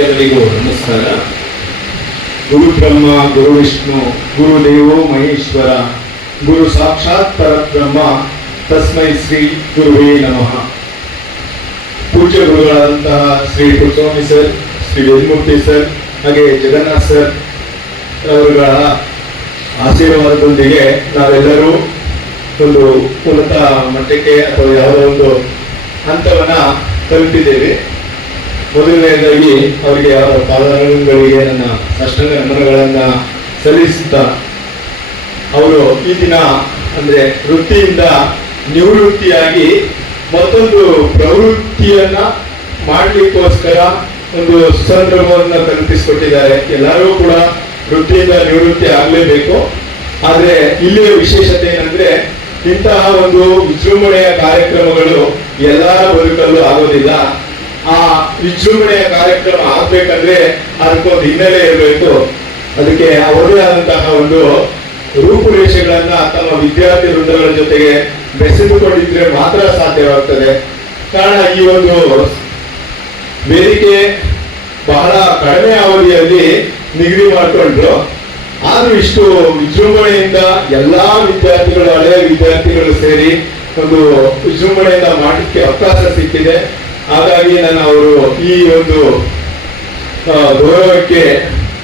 ಎಲ್ಲರಿಗೂ ನಮಸ್ಕಾರ. ಗುರು ಬ್ರಹ್ಮ ಗುರು ವಿಷ್ಣು ಗುರುದೇವೋ ಮಹೇಶ್ವರ ಗುರು ಸಾಕ್ಷಾತ್ ಪರಬ್ರಹ್ಮ ತಸ್ಮೈ ಶ್ರೀ ಗುರುವೇ ನಮಃ. ಪೂಜ್ಯ ಗುರುಗಳಾದಂತಹ ಶ್ರೀ ಪುಟ್ಟಸ್ವಾಮಿ ಸರ್, ಶ್ರೀ ವೇದಮೂರ್ತಿ ಸರ್, ಹಾಗೆ ಜಗನ್ನಾಥ್ ಸರ್ ಅವರುಗಳ ಆಶೀರ್ವಾದದೊಂದಿಗೆ ನಾವೆಲ್ಲರೂ ಒಂದು ಉನ್ನತ ಮಟ್ಟಕ್ಕೆ ಅಥವಾ ಯಾವುದೋ ಒಂದು ಹಂತವನ್ನ ತಲುಪಿದ್ದೇವೆ. ಮೊದಲನೆಯದಾಗಿ ಅವರಿಗೆ ಅವರ ಪಾದಗಳಿಗೆ ನನ್ನ ಸಾಷ್ಟಾಂಗ ನಮನಗಳನ್ನ ಸಲ್ಲಿಸುತ್ತಾ, ಅವರು ಈ ದಿನ ಅಂದ್ರೆ ವೃತ್ತಿಯಿಂದ ನಿವೃತ್ತಿಯಾಗಿ ಮತ್ತೊಂದು ಪ್ರವೃತ್ತಿಯನ್ನ ಮಾಡಲಿಕ್ಕೋಸ್ಕರ ಒಂದು ಸಂದರ್ಭವನ್ನ ಕಲ್ಪಿಸಿಕೊಟ್ಟಿದ್ದಾರೆ. ಎಲ್ಲರೂ ಕೂಡ ವೃತ್ತಿಯಿಂದ ನಿವೃತ್ತಿ ಆಗಲೇಬೇಕು. ಆದ್ರೆ ಇಲ್ಲಿಯ ವಿಶೇಷತೆ ಏನಂದ್ರೆ, ಇಂತಹ ಒಂದು ವಿಜೃಂಭಣೆಯ ಕಾರ್ಯಕ್ರಮಗಳು ಎಲ್ಲರ ಬದುಕಲ್ಲೂ ಆಗೋದಿಲ್ಲ. ಆ ವಿಜೃಂಭಣೆಯ ಕಾರ್ಯಕ್ರಮ ಆಗ್ಬೇಕಂದ್ರೆ ಅದಕ್ಕೊಂದು ಹಿನ್ನೆಲೆ ಇರಬೇಕು. ಅದಕ್ಕೆ ಅವರದೇ ಆದಂತಹ ಒಂದು ರೂಪುರೇಷೆಗಳನ್ನ ತಮ್ಮ ವಿದ್ಯಾರ್ಥಿ ವೃಂದಗಳ ಜೊತೆಗೆ ಬೆಸೆದುಕೊಂಡಿದ್ರೆ ಮಾತ್ರ ಸಾಧ್ಯವಾಗ್ತದೆ. ಕಾರಣ, ಈ ಒಂದು ವೇದಿಕೆ ಬಹಳ ಕಡಿಮೆ ಅವಧಿಯಲ್ಲಿ ನಿಗದಿ ಮಾಡಿಕೊಂಡ್ರು. ಆದ್ರೂ ಇಷ್ಟು ವಿಜೃಂಭಣೆಯಿಂದ ಎಲ್ಲಾ ವಿದ್ಯಾರ್ಥಿಗಳು, ಹಳೆಯ ವಿದ್ಯಾರ್ಥಿಗಳು ಸೇರಿ ಒಂದು ವಿಜೃಂಭಣೆಯಿಂದ ಮಾಡಲಿಕ್ಕೆ ಅವಕಾಶ ಸಿಕ್ಕಿದೆ. ಹಾಗಾಗಿ ನಾನು ಅವರು ಈ ಒಂದು ಗೌರವಕ್ಕೆ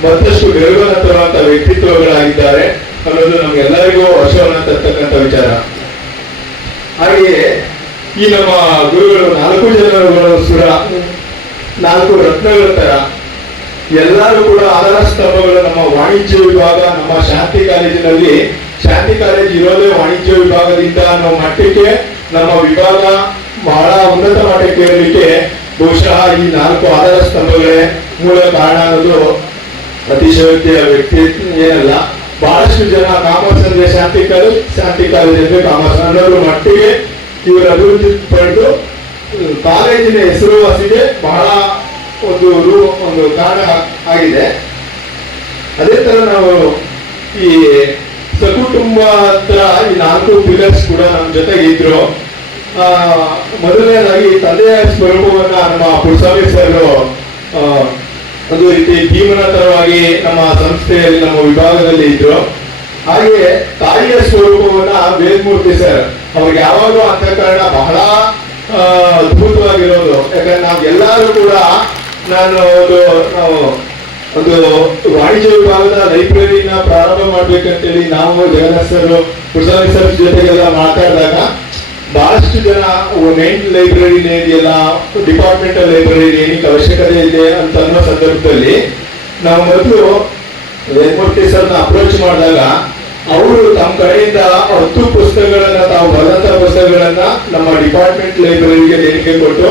ಮತ್ತಷ್ಟು ಗೌರವನ ತರುವಂತ ವ್ಯಕ್ತಿತ್ವಗಳಾಗಿದ್ದಾರೆ ಅನ್ನೋದು ನಮ್ಗೆಲ್ಲರಿಗೂ ಹರ್ಷವನ್ನ ತರ್ತಕ್ಕಂಥ ವಿಚಾರ. ಹಾಗೆಯೇ ಈ ನಮ್ಮ ಗುರುಗಳು 4 ಜನರ ಸುರ, 4 ರತ್ನಗಳ ತರ ಎಲ್ಲರೂ ಕೂಡ ಆಧಾರ ಸ್ತಂಭಗಳು. ನಮ್ಮ ವಾಣಿಜ್ಯ ವಿಭಾಗ, ನಮ್ಮ ಶಾಂತಿ ಕಾಲೇಜಿನಲ್ಲಿ, ಶಾಂತಿ ಕಾಲೇಜ್ ಇರೋದೇ ವಾಣಿಜ್ಯ ವಿಭಾಗದಿಂದ ನಾವು ಮಟ್ಟಕ್ಕೆ ನಮ್ಮ ವಿಭಾಗ ಬಹಳ ಉನ್ನತ ಮಟ್ಟಕ್ಕೆ ಇರಲಿಕ್ಕೆ ಬಹುಶಃ ಈ 4 ಆಧಾರ ಸ್ತಂಭಗಳೇ ಮೂಲ ಕಾರಣ ಅನ್ನೋದು ಅತಿಶಯೋಕ್ತಿಯ ವ್ಯಕ್ತಿ ಏನಲ್ಲ. ಬಹಳಷ್ಟು ಜನ ಕಾಮರ್ಸ್ ಅಂದ್ರೆ ಶಾಂತಿ ಕಾಲೇಜ್ ಅಂದ್ರೆ ಕಾಮರ್ಸ್ ಅನ್ನೋದ್ರ ಮಟ್ಟಿಗೆ ಇವರು ಅಭಿವೃದ್ಧಿ ಪಡೆದು ಕಾಲೇಜಿನ ಹೆಸರುವಾಸಿಗೆ ಬಹಳ ಒಂದು ಕಾರಣ ಆಗಿದೆ. ಅದೇ ತರ ನಾವು ಈ ಸಕುಟುಂಬ ಹತ್ರ ಈ 4 ಪಿಲ್ಲರ್ಸ್ ಕೂಡ ನಮ್ಮ ಜೊತೆಗೆ ಇದ್ರು. ಮೊದಲನೇದಾಗಿ ತಂದೆಯ ಸ್ವರೂಪವನ್ನ ನಮ್ಮ ಪುಟ್ಟಸ್ವಾಮಿ ಸರ್ ಒಂದು ರೀತಿ ಭೀಮನತರವಾಗಿ ನಮ್ಮ ಸಂಸ್ಥೆಯಲ್ಲಿ, ನಮ್ಮ ವಿಭಾಗದಲ್ಲಿ ಇದ್ರು. ಹಾಗೆ ತಾಯಿಯ ಸ್ವರೂಪವನ್ನ ವೇದಮೂರ್ತಿ ಸರ್, ಅವ್ರಿಗೆ ಯಾವಾಗಲೂ ಅಂತಃಕರಣ ಬಹಳ ಅದ್ಭುತವಾಗಿರೋದು. ಯಾಕಂದ್ರೆ ನಾವೆಲ್ಲರೂ ಕೂಡ ನಾವು ಒಂದು ವಾಣಿಜ್ಯ ವಿಭಾಗದ ಲೈಬ್ರರಿನ ಪ್ರಾರಂಭ ಮಾಡ್ಬೇಕಂತೇಳಿ ನಾವು ಜಗನ್ನಾಥ್ ಸರ್, ಪುಟ್ಟಸ್ವಾಮಿ ಸರ್ ಜೊತೆಗೆಲ್ಲ ಮಾತಾಡಿದಾಗ ಬಹಳಷ್ಟು ಜನ ಮೇನ್ ಲೈಬ್ರರಿ ಇದೆಯಲ್ಲ, ಡಿಪಾರ್ಟ್ಮೆಂಟಲ್ ಲೈಬ್ರರಿ ಏನಕ್ಕೆ ಅವಶ್ಯಕತೆ ಇದೆ ಅಂತ ಅನ್ನೋ ಸಂದರ್ಭದಲ್ಲಿ ನಾವು ಮೊದಲು ವೇದಮೂರ್ತಿ ಸರ್ನ ಅಪ್ರೋಚ್ ಮಾಡಿದಾಗ ಅವರು ತಮ್ಮ ಕಡೆಯಿಂದ 10 ಪುಸ್ತಕಗಳನ್ನ, ತಾವು ಬರೆದಂತ ಪುಸ್ತಕಗಳನ್ನ ನಮ್ಮ ಡಿಪಾರ್ಟ್ಮೆಂಟ್ ಲೈಬ್ರರಿಗೆ ದೇಣಿಗೆ ಕೊಟ್ಟು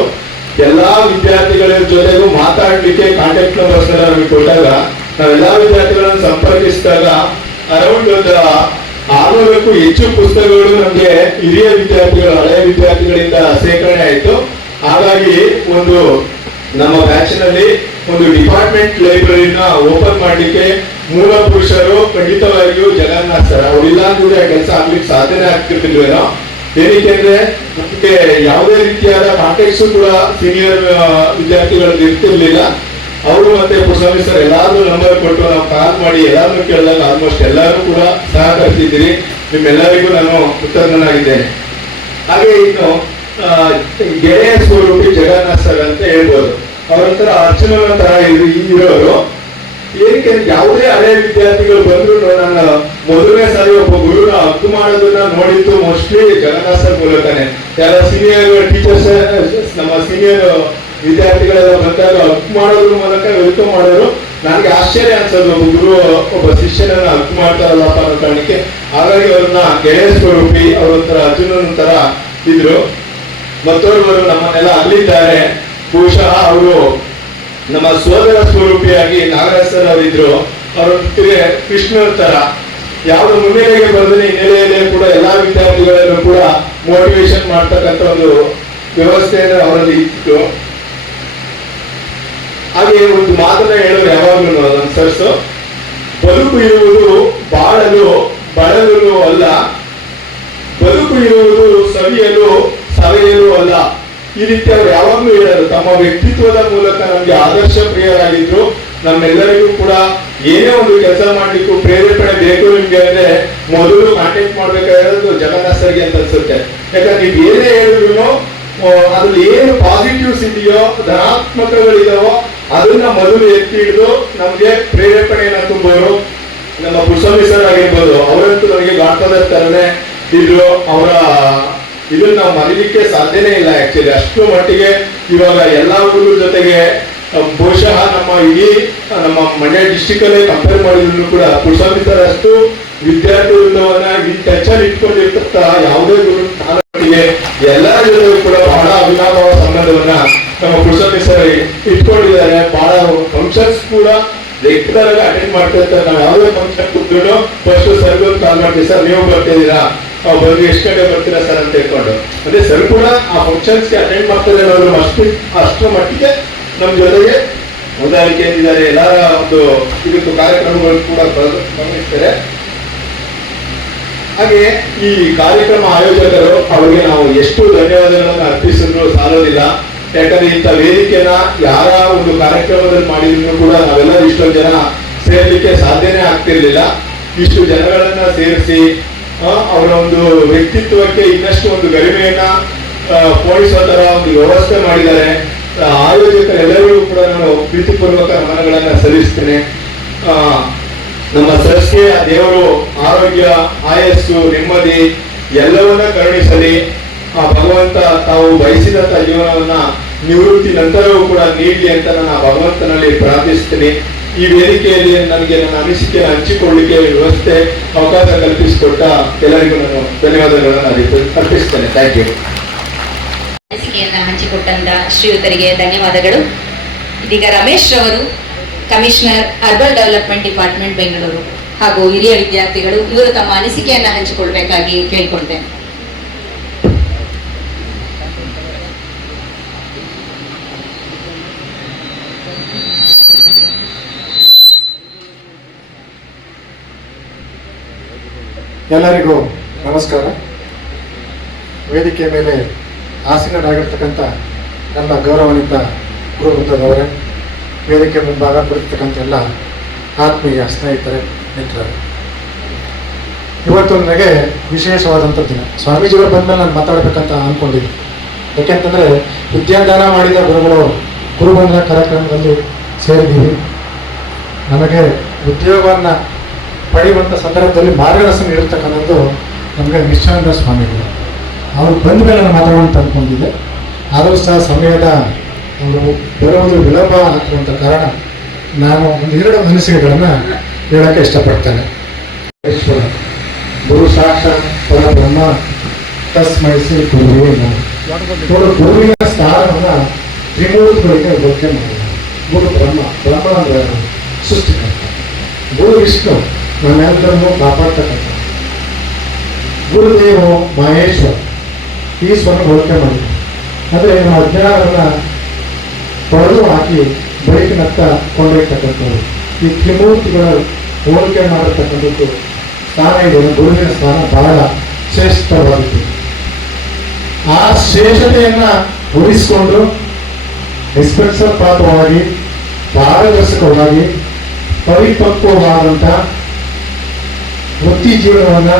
ಎಲ್ಲಾ ವಿದ್ಯಾರ್ಥಿಗಳ ಜೊತೆಗೂ ಮಾತಾಡ್ಲಿಕ್ಕೆ ಕಾಂಟ್ಯಾಕ್ಟ್ ನಂಬರ್ಸ್ ನಮಗೆ ಕೊಟ್ಟಾಗ, ನಾವೆಲ್ಲಾ ವಿದ್ಯಾರ್ಥಿಗಳನ್ನ ಸಂಪರ್ಕಿಸಿದಾಗ ಅರೌಂಡ್ 600ಕ್ಕೂ ಹೆಚ್ಚು ಪುಸ್ತಕಗಳು ನಮಗೆ ಹಿರಿಯ ವಿದ್ಯಾರ್ಥಿಗಳು, ಹಳೆಯ ವಿದ್ಯಾರ್ಥಿಗಳಿಂದ ಸೇಕರಣೆ ಆಯಿತು. ಹಾಗಾಗಿ ಒಂದು ನಮ್ಮ ಬ್ಯಾಚ್ ನಲ್ಲಿ ಒಂದು ಡಿಪಾರ್ಟ್ಮೆಂಟ್ ಲೈಬ್ರರಿನ ಓಪನ್ ಮಾಡ್ಲಿಕ್ಕೆ ಮೂಲ ಪುರುಷರು ಖಂಡಿತವಾಗಿಯೂ ಜಗನ್ನಾಥ್ ಸರ್. ಅವರಿಲ್ಲ ಅಂದ್ರೆ ಕೆಲಸ ಆಗ್ಲಿಕ್ಕೆ ಸಾಧ್ಯನೇ ಆಗ್ತಿರ್ಲಿಲ್ವೇನೋ. ಏನಕ್ಕೆ ಅಂದ್ರೆ ನಮಗೆ ಯಾವುದೇ ರೀತಿಯಾದ ಕಾಂಟ್ಯಾಕ್ಟ್ಸ್ ಕೂಡ ಸೀನಿಯರ್ ವಿದ್ಯಾರ್ಥಿಗಳದ್ದು ಇರ್ತಿರ್ಲಿಲ್ಲ. ಅವರು ಮತ್ತೆ ಪುಟ್ಟಸ್ವಾಮಿ ಸರ್ ಎಲ್ಲಾರು ನಂಬರ್ ಕೊಟ್ಟು ನಾವು ಕಾಲ್ ಮಾಡಿ ಎಲ್ಲಾರು ಕೇಳಿದಾಗ ಆಲ್ಮೋಸ್ಟ್ ಎಲ್ಲರೂ ಕೂಡ ಸಹಕರಿಸಿದ್ದೀರಿ. ನಿಮ್ಮೆಲ್ಲರಿಗೂ ನಾನು ಕೃತಜ್ಞನಾಗಿದ್ದೇನೆ. ಹಾಗೆ ಇನ್ನು ಗೆಳೆಯ ಸ್ವರೂಪಿ ಜಗನ್ನಾಥ್ ಸರ್ ಅಂತ ಹೇಳ್ಬೋದು. ಅವರಂತರ ಅರ್ಚನನ ತರ ಇರೋರು. ಏನಕ್ಕೆ ಯಾವುದೇ ಹಳೆಯ ವಿದ್ಯಾರ್ಥಿಗಳು ಬಂದ್ರು ನನ್ನ ಮೊದಲನೇ ಸಾರಿ ಒಬ್ಬ ಗುರುನ ಹಕ್ಕು ಮಾಡೋದನ್ನ ನೋಡಿದ್ದು ಮೋಸ್ಟ್ಲಿ ಜಗನ್ನಾಥ್ ಸರ್ ಮೂಲಕನೇ. ಎಲ್ಲ ಸೀನಿಯರ್ ಟೀಚರ್ಸ್, ನಮ್ಮ ಸೀನಿಯರ್ ವಿದ್ಯಾರ್ಥಿಗಳೆಲ್ಲ ಬಂದಾಗ ಹಕ್ಕು ಮಾಡೋದ್ರ ಮೂಲಕ ವೆಲ್ಕಮ್ ಮಾಡೋರು. ನನಗೆ ಆಶ್ಚರ್ಯ ಅನ್ಸೋದು, ಒಬ್ಬ ಗುರು ಒಬ್ಬ ಶಿಷ್ಯನನ್ನ ಹಕ್ಕು ಮಾಡ್ತಾರಲ್ಲಪ್ಪ ಅನ್ನೋ ಕಾರಣಕ್ಕೆ. ಹಾಗಾಗಿ ಅವ್ರನ್ನ ಗೆಳೆಯ ಸ್ವರೂಪಿ, ಅವರೊಂಥರ ಅರ್ಜುನನ ತರ ಇದ್ರು. ಮತ್ತೋರ್ವರು ನಮ್ಮನ್ನೆಲ್ಲ ಅಲ್ಲಿದ್ದಾರೆ. ಬಹುಶಃ ಅವರು ನಮ್ಮ ಸೋದರ ಸ್ವರೂಪಿಯಾಗಿ ನಾಗರಾಜ್ ಸರ್ ಅವರಿದ್ರು. ಅವರೊಂದಿಗೆ ಕೃಷ್ಣನ ತರ ಯಾವ್ದು ಮುನ್ನೆಲೆಗೆ ಬರೆದ್ರೆ ಹಿನ್ನೆಲೆಯಲ್ಲೇ ಕೂಡ ಎಲ್ಲಾ ವಿದ್ಯಾರ್ಥಿಗಳಲ್ಲೂ ಕೂಡ ಮೋಟಿವೇಶನ್ ಮಾಡ್ತಕ್ಕಂಥ ಒಂದು ವ್ಯವಸ್ಥೆಯನ್ನು ಅವರಲ್ಲಿ ಇತ್ತು. ಹಾಗೆ ಒಂದು ಮಾತನ್ನ ಹೇಳೋರು ಯಾವಾಗ್ಲೂ ನಮ್ಮ ಸರ್ಸು, ಬದುಕು ಇರುವುದು ಬಾಳಲು ಬಳಲಲು ಅಲ್ಲ, ಬದುಕು ಇರುವುದು ಸವಿಯಲು ಸವೆಯಲು ಅಲ್ಲ. ಈ ರೀತಿ ಅವ್ರು ಯಾವಾಗ್ಲೂ ಹೇಳೋರು, ತಮ್ಮ ವ್ಯಕ್ತಿತ್ವದ ಮೂಲಕ ನಮ್ಗೆ ಆದರ್ಶ ಪ್ರಿಯರಾಗಿದ್ರು. ನಮ್ಮೆಲ್ಲರಿಗೂ ಕೂಡ ಏನೇ ಒಂದು ಕೆಲಸ ಮಾಡ್ಲಿಕ್ಕೂ ಪ್ರೇರೇಪಣೆ ಬೇಕು ನಿಮ್ಗೆ ಅಂದ್ರೆ ಮೊದಲು ಕಾಂಟ್ಯಾಕ್ಟ್ ಮಾಡ್ಬೇಕಾಗಿರೋದು ಜಗನ್ನಾಥ್ ಸರ್ಗೆ ಅಂತ ಅನ್ಸುತ್ತೆ. ಯಾಕಂದ್ರೆ ನೀವು ಏನೇ ಹೇಳಿದ್ರು ಅದ್ರಲ್ಲಿ ಏನು ಪಾಸಿಟಿವ್ಸ್ ಇದೆಯೋ, ಧನಾತ್ಮಕಗಳಿದಾವೋ ಅದನ್ನ ಮೊದಲು ಎತ್ತಿ ಹಿಡಿದು ನಮ್ಗೆ ಪ್ರೇರೇಪಣೆಯನ್ನ ತುಂಬೋರು ನಮ್ಮ ಪುರುಷೋತ್ತಮ ಸರ್ ಆಗಿರ್ಬೋದು. ಅವರಂತೂ ನನಗೆ ಗಾಡ್ಫಾದರ್ ತರನೇ ಇದ್ರು. ಅವರ ಇದನ್ನ ನಾವು ಮರೀಲಿಕ್ಕೆ ಸಾಧ್ಯನೇ ಇಲ್ಲ. ಆಕ್ಚುಲಿ ಅಷ್ಟು ಮಟ್ಟಿಗೆ ಇವಾಗ ಎಲ್ಲಾ ಹುಡುಗರ ಜೊತೆಗೆ ಬಹುಶಃ ನಮ್ಮ ಇಡೀ ನಮ್ಮ ಮಂಡ್ಯ ಡಿಸ್ಟಿಕ್ ಅಲ್ಲೇ ಕಂಪೇರ್ ಮಾಡಿದ್ರು ಕೂಡ ಪುರುಷೋತ್ತಮ ಸರ್ ಅಷ್ಟು ವಿದ್ಯಾರ್ಥಿ ವೃಂದವನ್ನ ಈ ಟಚ್ ಅಲ್ಲಿ ಇಟ್ಕೊಂಡಿರ್ತಕ್ಕ ಯಾವುದೇ ಗುರು ಎಲ್ಲರ ಜೊತೆಗೂ ಕೂಡ ಬಹಳ ಅವಿನಾಭಾವ ಸಂಬಂಧವನ್ನ ನಮ್ಮ ಪುರುಷೋತ್ತಮ ಸರ್ ಇಟ್ಕೊಂಡಿದ್ದಾರೆ. ಬಹಳ ಫಂಕ್ಷನ್ಸ್ ಕೂಡ ರೆಗ್ಯುಲರ್ ಆಗಿ ಅಟೆಂಡ್ ಮಾಡ್ತಾ ಇರ್ತಾರೆ. ನಾವು ಯಾವುದೇ ಫಂಕ್ಷನ್ ಕೂತ್ಕೊಂಡು ಫಸ್ಟ್ ಸರ್ಗೂ ಕಾಲ್ ಮಾಡ್ತೀವಿ, ಸರ್ ನೀವು ಬರ್ತಿದ್ದೀರಾ, ಬಂದು ಎಷ್ಟು ಗಂಟೆ ಬರ್ತೀರಾ ಸರ್ ಅಂತ ಹೇಳ್ಕೊಂಡು. ಅಂದ್ರೆ ಸರ್ ಕೂಡ ಆ ಫಂಕ್ಷನ್ಸ್ಗೆ ಅಟೆಂಡ್ ಮಾಡ್ತಾರೆ ಅನ್ನೋದು ಅಷ್ಟರ ಮಟ್ಟಿಗೆ ನಮ್ಮ ಜೊತೆಗೆ ಹೊಂದಾಣಿಕೆ ಇದ್ದಾರೆ. ಎಲ್ಲರ ಒಂದು ಇದಕ್ಕೂ ಕಾರ್ಯಕ್ರಮಗಳು ಕೂಡ ಗಮನಿಸ್ತಾರೆ. ಹಾಗೆ ಈ ಕಾರ್ಯಕ್ರಮ ಆಯೋಜಕರು ಅವರಿಗೆ ನಾವು ಎಷ್ಟು ಧನ್ಯವಾದಗಳನ್ನು ಅರ್ಪಿಸಿದ್ರು ಸಾಲೋದಿಲ್ಲ. ಯಾಕಂದ್ರೆ ಇಂಥ ವೇದಿಕೆನ ಯಾರ ಒಂದು ಕಾರ್ಯಕ್ರಮದಲ್ಲಿ ಮಾಡಿದ್ರು ಕೂಡ ನಾವೆಲ್ಲರೂ ಇಷ್ಟೊಂದು ಜನ ಸೇರ್ಲಿಕ್ಕೆ ಸಾಧ್ಯನೇ ಆಗ್ತಿರ್ಲಿಲ್ಲ. ಇಷ್ಟು ಜನಗಳನ್ನ ಸೇರಿಸಿ ಅವರ ಒಂದು ವ್ಯಕ್ತಿತ್ವಕ್ಕೆ ಇನ್ನಷ್ಟು ಒಂದು ಗರಿಮೆಯನ್ನ ಪೋಣಿಸೋ ತರ ಒಂದು ವ್ಯವಸ್ಥೆ ಮಾಡಿದ್ದಾರೆ. ಆಯೋಜಕರೆಲ್ಲರಿಗೂ ಕೂಡ ನಾನು ಪ್ರೀತಿಪೂರ್ವಕ ನಮನಗಳನ್ನ ಸಲ್ಲಿಸ್ತೇನೆ. ನಮ್ಮ ಸರ್ಸ್ಗೆ ದೇವರು ಆರೋಗ್ಯ, ಆಯಸ್ಸು, ನೆಮ್ಮದಿ ಎಲ್ಲವನ್ನ ಕರುಣಿಸಲಿ. ಆ ಭಗವಂತ ತಾವು ಬಯಸಿದಂತ ಜೀವನವನ್ನ ನಿವೃತ್ತಿ ನಂತರವೂ ಕೂಡ ನೀಡಲಿ ಅಂತ ನಾನು ಆ ಭಗವಂತನಲ್ಲಿ ಪ್ರಾರ್ಥಿಸ್ತೀನಿ. ಈ ವೇದಿಕೆಯಲ್ಲಿ ನನಗೆ ನನ್ನ ಅನಿಸಿಕೆ ಹಂಚಿಕೊಳ್ಳಿಕ್ಕೆ ವ್ಯವಸ್ಥೆ ಅವಕಾಶ ಕಲ್ಪಿಸಿಕೊಟ್ಟ ಎಲ್ಲರಿಗೂ ನಾನು ಧನ್ಯವಾದಗಳನ್ನು ಅರ್ಪಿಸ್ತೇನೆ. Thank you. ಅನಿಸಿಕೆಯನ್ನ ಹಂಚಿಕೊಟ್ಟಂತ ಶ್ರೀಯುತರಿಗೆ ಧನ್ಯವಾದಗಳು. ಇದೀಗ ರಮೇಶ್ ರವರು, commissioner urban development department Bengaluru ಹಾಗೂ ಹಿರಿಯ ವಿದ್ಯಾರ್ಥಿಗಳು, ಇವರು ತಮ್ಮ ಅನಿಸಿಕೆಯನ್ನ ಹಂಚಿಕೊಳ್ಬೇಕಾಗಿ ಕೇಳಿಕೊಳ್ತೇನೆ. ಎಲ್ಲರಿಗೂ ನಮಸ್ಕಾರ. ವೇದಿಕೆ ಮೇಲೆ ಆಸೀನರಾಗಿರ್ತಕ್ಕಂಥ ನನ್ನ ಗೌರವಾನ್ವಿತ ಗುರುವೃಂದದವರೇ, ವೇದಿಕೆ ಮುಂಭಾಗ ಕುಳಿತಕ್ಕಂಥ ಎಲ್ಲ ಆತ್ಮೀಯ ಸ್ನೇಹಿತರೆ, ಮಿತ್ರರೇ, ಇವತ್ತು ನನಗೆ ವಿಶೇಷವಾದಂಥ ದಿನ. ಸ್ವಾಮೀಜಿಗಳು ಬಂದಮೇಲೆ ನಾನು ಮಾತಾಡಬೇಕಂತ ಅಂದ್ಕೊಂಡಿದ್ದೆ. ಯಾಕೆಂತಂದರೆ ವಿದ್ಯಾದಾನ ಮಾಡಿದ ಗುರುಗಳು ಗುರುವಂದನ ಕಾರ್ಯಕ್ರಮದಲ್ಲಿ ಸೇರಿದ್ದೀವಿ. ನಮಗೆ ಉದ್ಯೋಗವನ್ನು ಪಡೆಯುವಂಥ ಸಂದರ್ಭದಲ್ಲಿ ಮಾರ್ಗದರ್ಶನ ನೀಡಿರ್ತಕ್ಕಂಥದ್ದು ನಮಗೆ ನಿಶ್ಚಯಾನಂದ ಸ್ವಾಮಿಗಳು. ಅವರು ಬಂದ ಮೇಲೆ ನಾನು ಮಾತಾಡೋಣ ಅಂದ್ಕೊಂಡಿದ್ದೆ. ಆದರೂ ಸಹ ಸಮಯದ ಅವರು ಬರುವುದು ವಿಳಂಬ ಹಾಕುವಂಥ ಕಾರಣ ನಾನು ಎರಡು ಅನಿಸಿಕೆಗಳನ್ನು ಹೇಳೋಕ್ಕೆ ಇಷ್ಟಪಡ್ತೇನೆ. ಈಶ್ವರ ಗುರು ಸಾಕ್ಷಾತ್ ಪರಬ್ರಹ್ಮ ತಸ್ಮೈ ಶ್ರೀ ಗುರುವೇ ನಮಃ. ಗುರುವಿನ ಸ್ಥಾನವನ್ನು ತ್ರಿಮೂರ್ತಿಗಳಿಗೆ ಬಳಕೆ ಮಾಡಿದ ಗುರು ಬ್ರಹ್ಮ. ಬ್ರಹ್ಮ ಅಂದರೆ ಸೃಷ್ಟಿಕರ್ತ. ಗುರು ವಿಷ್ಣು ನಮ್ಮೆಲ್ಲರನ್ನು ಕಾಪಾಡ್ತಕ್ಕಂಥ. ಗುರುದೇವ ಮಹೇಶ್ವರ ಈಶ್ವರನ ಹೋಲಿಕೆ ಮಾಡಿದ್ರು. ಅಂದರೆ ನಮ್ಮ ಅಜ್ಞಾನವನ್ನು ತೊಳೆದು ಹಾಕಿ ಬಳಿಕಿನತ್ತ ಕೊಂಡೊಯ್ತಕ್ಕಂಥದ್ದು. ಈ ತ್ರಿಮೂರ್ತಿಗಳ ಹೋಲಿಕೆ ಮಾಡಿರ್ತಕ್ಕಂಥದ್ದು ಸ್ಥಾನ ಇದೆ. ಗುರುವಿನ ಸ್ಥಾನ ಬಹಳ ಶ್ರೇಷ್ಠವಾಗಿದೆ. ಆ ಶ್ರೇಷ್ಠತೆಯನ್ನು ಉಳಿಸಿಕೊಂಡು ನಿಷ್ಪಕ್ಷಪಾತವಾಗಿ ಪಾರದರ್ಶಕವಾಗಿ ಪರಿಪಕ್ವವಾದಂಥ ವೃತ್ತಿ ಜೀವನವನ್ನು,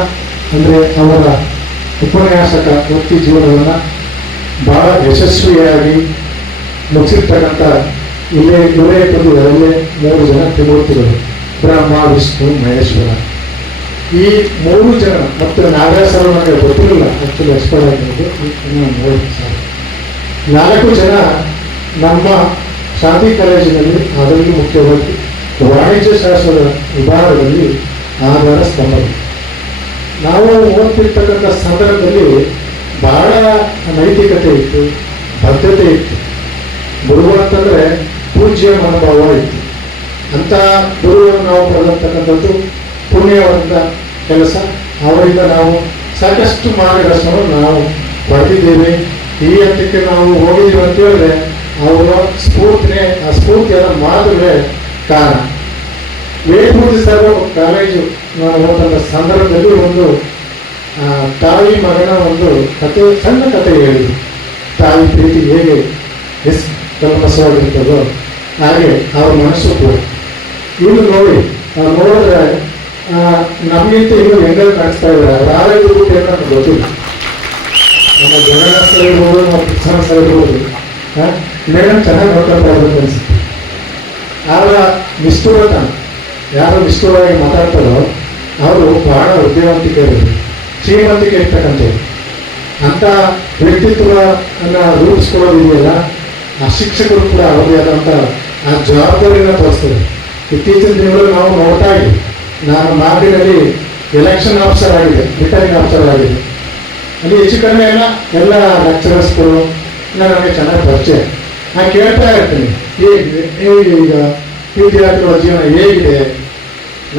ಅಂದರೆ ಅವರ ಉಪನ್ಯಾಸಕ ವೃತ್ತಿ ಜೀವನವನ್ನು ಬಹಳ ಯಶಸ್ವಿಯಾಗಿ ಮುಗಿಸಿರ್ತಕ್ಕಂಥ ಇವರೇ ಬಂದಿದ್ದರಲ್ಲೇ 3 ಜನ ತ್ರಿಮೂರ್ತಿಗಳು, ಬ್ರಹ್ಮ, ವಿಷ್ಣು, ಮಹೇಶ್ವರ. ಈ 3 ಜನ ಮತ್ತು ನಾಗೇಶ್ವರ ನನಗೆ ಗೊತ್ತಿರಲಿಲ್ಲ, ಆ್ಯಕ್ಚುಲಿ ಎಕ್ಸ್ಪರ್ಟ್ ಆಗಿರೋದು 4 ಜನ ನಮ್ಮ ಶಾಂತಿ ಕಾಲೇಜಿನಲ್ಲಿ, ಅದರಲ್ಲಿ ಮುಖ್ಯವಾಗಿ ವಾಣಿಜ್ಯ ಶಾಸ್ತ್ರದ ವಿಭಾಗದಲ್ಲಿ ಆಧಾರ ಸ್ತಂಭಗಳು. ನಾವು ಓದ್ತಿರ್ತಕ್ಕಂಥ ಸಂದರ್ಭದಲ್ಲಿ ಬಹಳ ನೈತಿಕತೆ ಇತ್ತು, ಬದ್ಧತೆ ಇತ್ತು. ಗುರು ಅಂತಂದರೆ ಪೂಜ್ಯ ಮನೋಭಾವ ಇತ್ತು. ಅಂಥ ಗುರುವನ್ನು ನಾವು ಪಡೆದಂತಕ್ಕಂಥದ್ದು ಪುಣ್ಯವಾದಂಥ ಕೆಲಸ. ಅವರಿಂದ ನಾವು ಸಾಕಷ್ಟು ಮಾರ್ಗದರ್ಶನವನ್ನು ನಾವು ಪಡೆದಿದ್ದೇವೆ. ಈ ಹಂತಕ್ಕೆ ನಾವು ಹೋಗಿದ್ದೀವಿ ಅಂತ ಹೇಳಿದ್ರೆ ಅವರ ಆ ಸ್ಫೂರ್ತಿಯನ್ನು ಮಾತ್ರವೇ ಕಾರಣ. ವೇದಮೂರ್ತಿ ಸರ್ ಕಾಲೇಜು ನಾವು ಹೋದಂಥ ಸಂದರ್ಭದಲ್ಲಿ ಒಂದು ತಾಯಿ ಮಗನ ಒಂದು ಕತೆ, ಸಣ್ಣ ಕತೆ ಹೇಳಿದ್ರು. ತಾಯಿ ಪ್ರೀತಿ ಹೇಗೆ ಕಲ್ಪಸವಾಗಿರ್ತದೋ ಹಾಗೆ ಅವ್ರ ಮನಸ್ಸು ಕೂಡ. ಇನ್ನು ನೋಡಿ ನೋಡಿದ್ರೆ ನಮಗಿಂತ ಇನ್ನು ಹೆಂಗ ಕಾಣಿಸ್ತಾ ಇದ್ದಾರೆ. ಅವ್ರ ಆರೋಗ್ಯ ರೂಪ ಏನೋ ನಮ್ಗೆ ಗೊತ್ತಿಲ್ಲ. ನಮ್ಮ ಜಗನ್ನಾಥ ಇರ್ಬೋದು, ನಮ್ಮ ಕೃಷ್ಣ ಇರ್ಬೋದು, ಮೇಡಮ್ ಚೆನ್ನಾಗಿ ನೋಡ್ಕೊಳ್ತಾ ಇರ್ಬೇಕು ಅನ್ಸುತ್ತೆ. ಆಗ ನಿಷ್ಠುರತ ಯಾರು ನಿಷ್ಠುರವಾಗಿ ಮಾತಾಡ್ತಾರೋ ಅವರು ಬಹಳ ಉದ್ಯೋಗವಂತಿಕೆ ಇರೋದು, ಶ್ರೀಮಂತಿಕೆ ಇರ್ತಕ್ಕಂಥದ್ದು. ಅಂತ ವ್ಯಕ್ತಿತ್ವವನ್ನು ರೂಪಿಸ್ಕೊಳ್ಳೋದಿದೆಯಲ್ಲ, ಆ ಶಿಕ್ಷಕರು ಕೂಡ ಅವ್ರದೇ ಆದಂಥ ಆ ಜವಾಬ್ದಾರಿಯನ್ನು ತೋರಿಸ್ತದೆ. ಇತ್ತೀಚಿನ ದಿನಗಳು ನಾವು ನೋಡ್ತಾ ಇದ್ದೀವಿ. ನಾನು ನಾಡಿನಲ್ಲಿ ಎಲೆಕ್ಷನ್ ಆಫೀಸರ್ ಆಗಿದೆ, ರಿಟರ್ನಿಂಗ್ ಆಫೀಸರ್ ಆಗಿದೆ. ಅಲ್ಲಿ ಹೆಚ್ಚು ಕಡಿಮೆ ಎಲ್ಲ ಲೆಕ್ಚರರ್ಸ್ಗಳು ನನಗೆ ಚೆನ್ನಾಗಿ ಪರಿಚಯ. ನಾನು ಕೇಳ್ತಾ ಇರ್ತೀನಿ, ಹೇಗಿದೆ ಈಗ ವಿದ್ಯಾರ್ಥಿಗಳ ಜೀವನ ಹೇಗಿದೆ.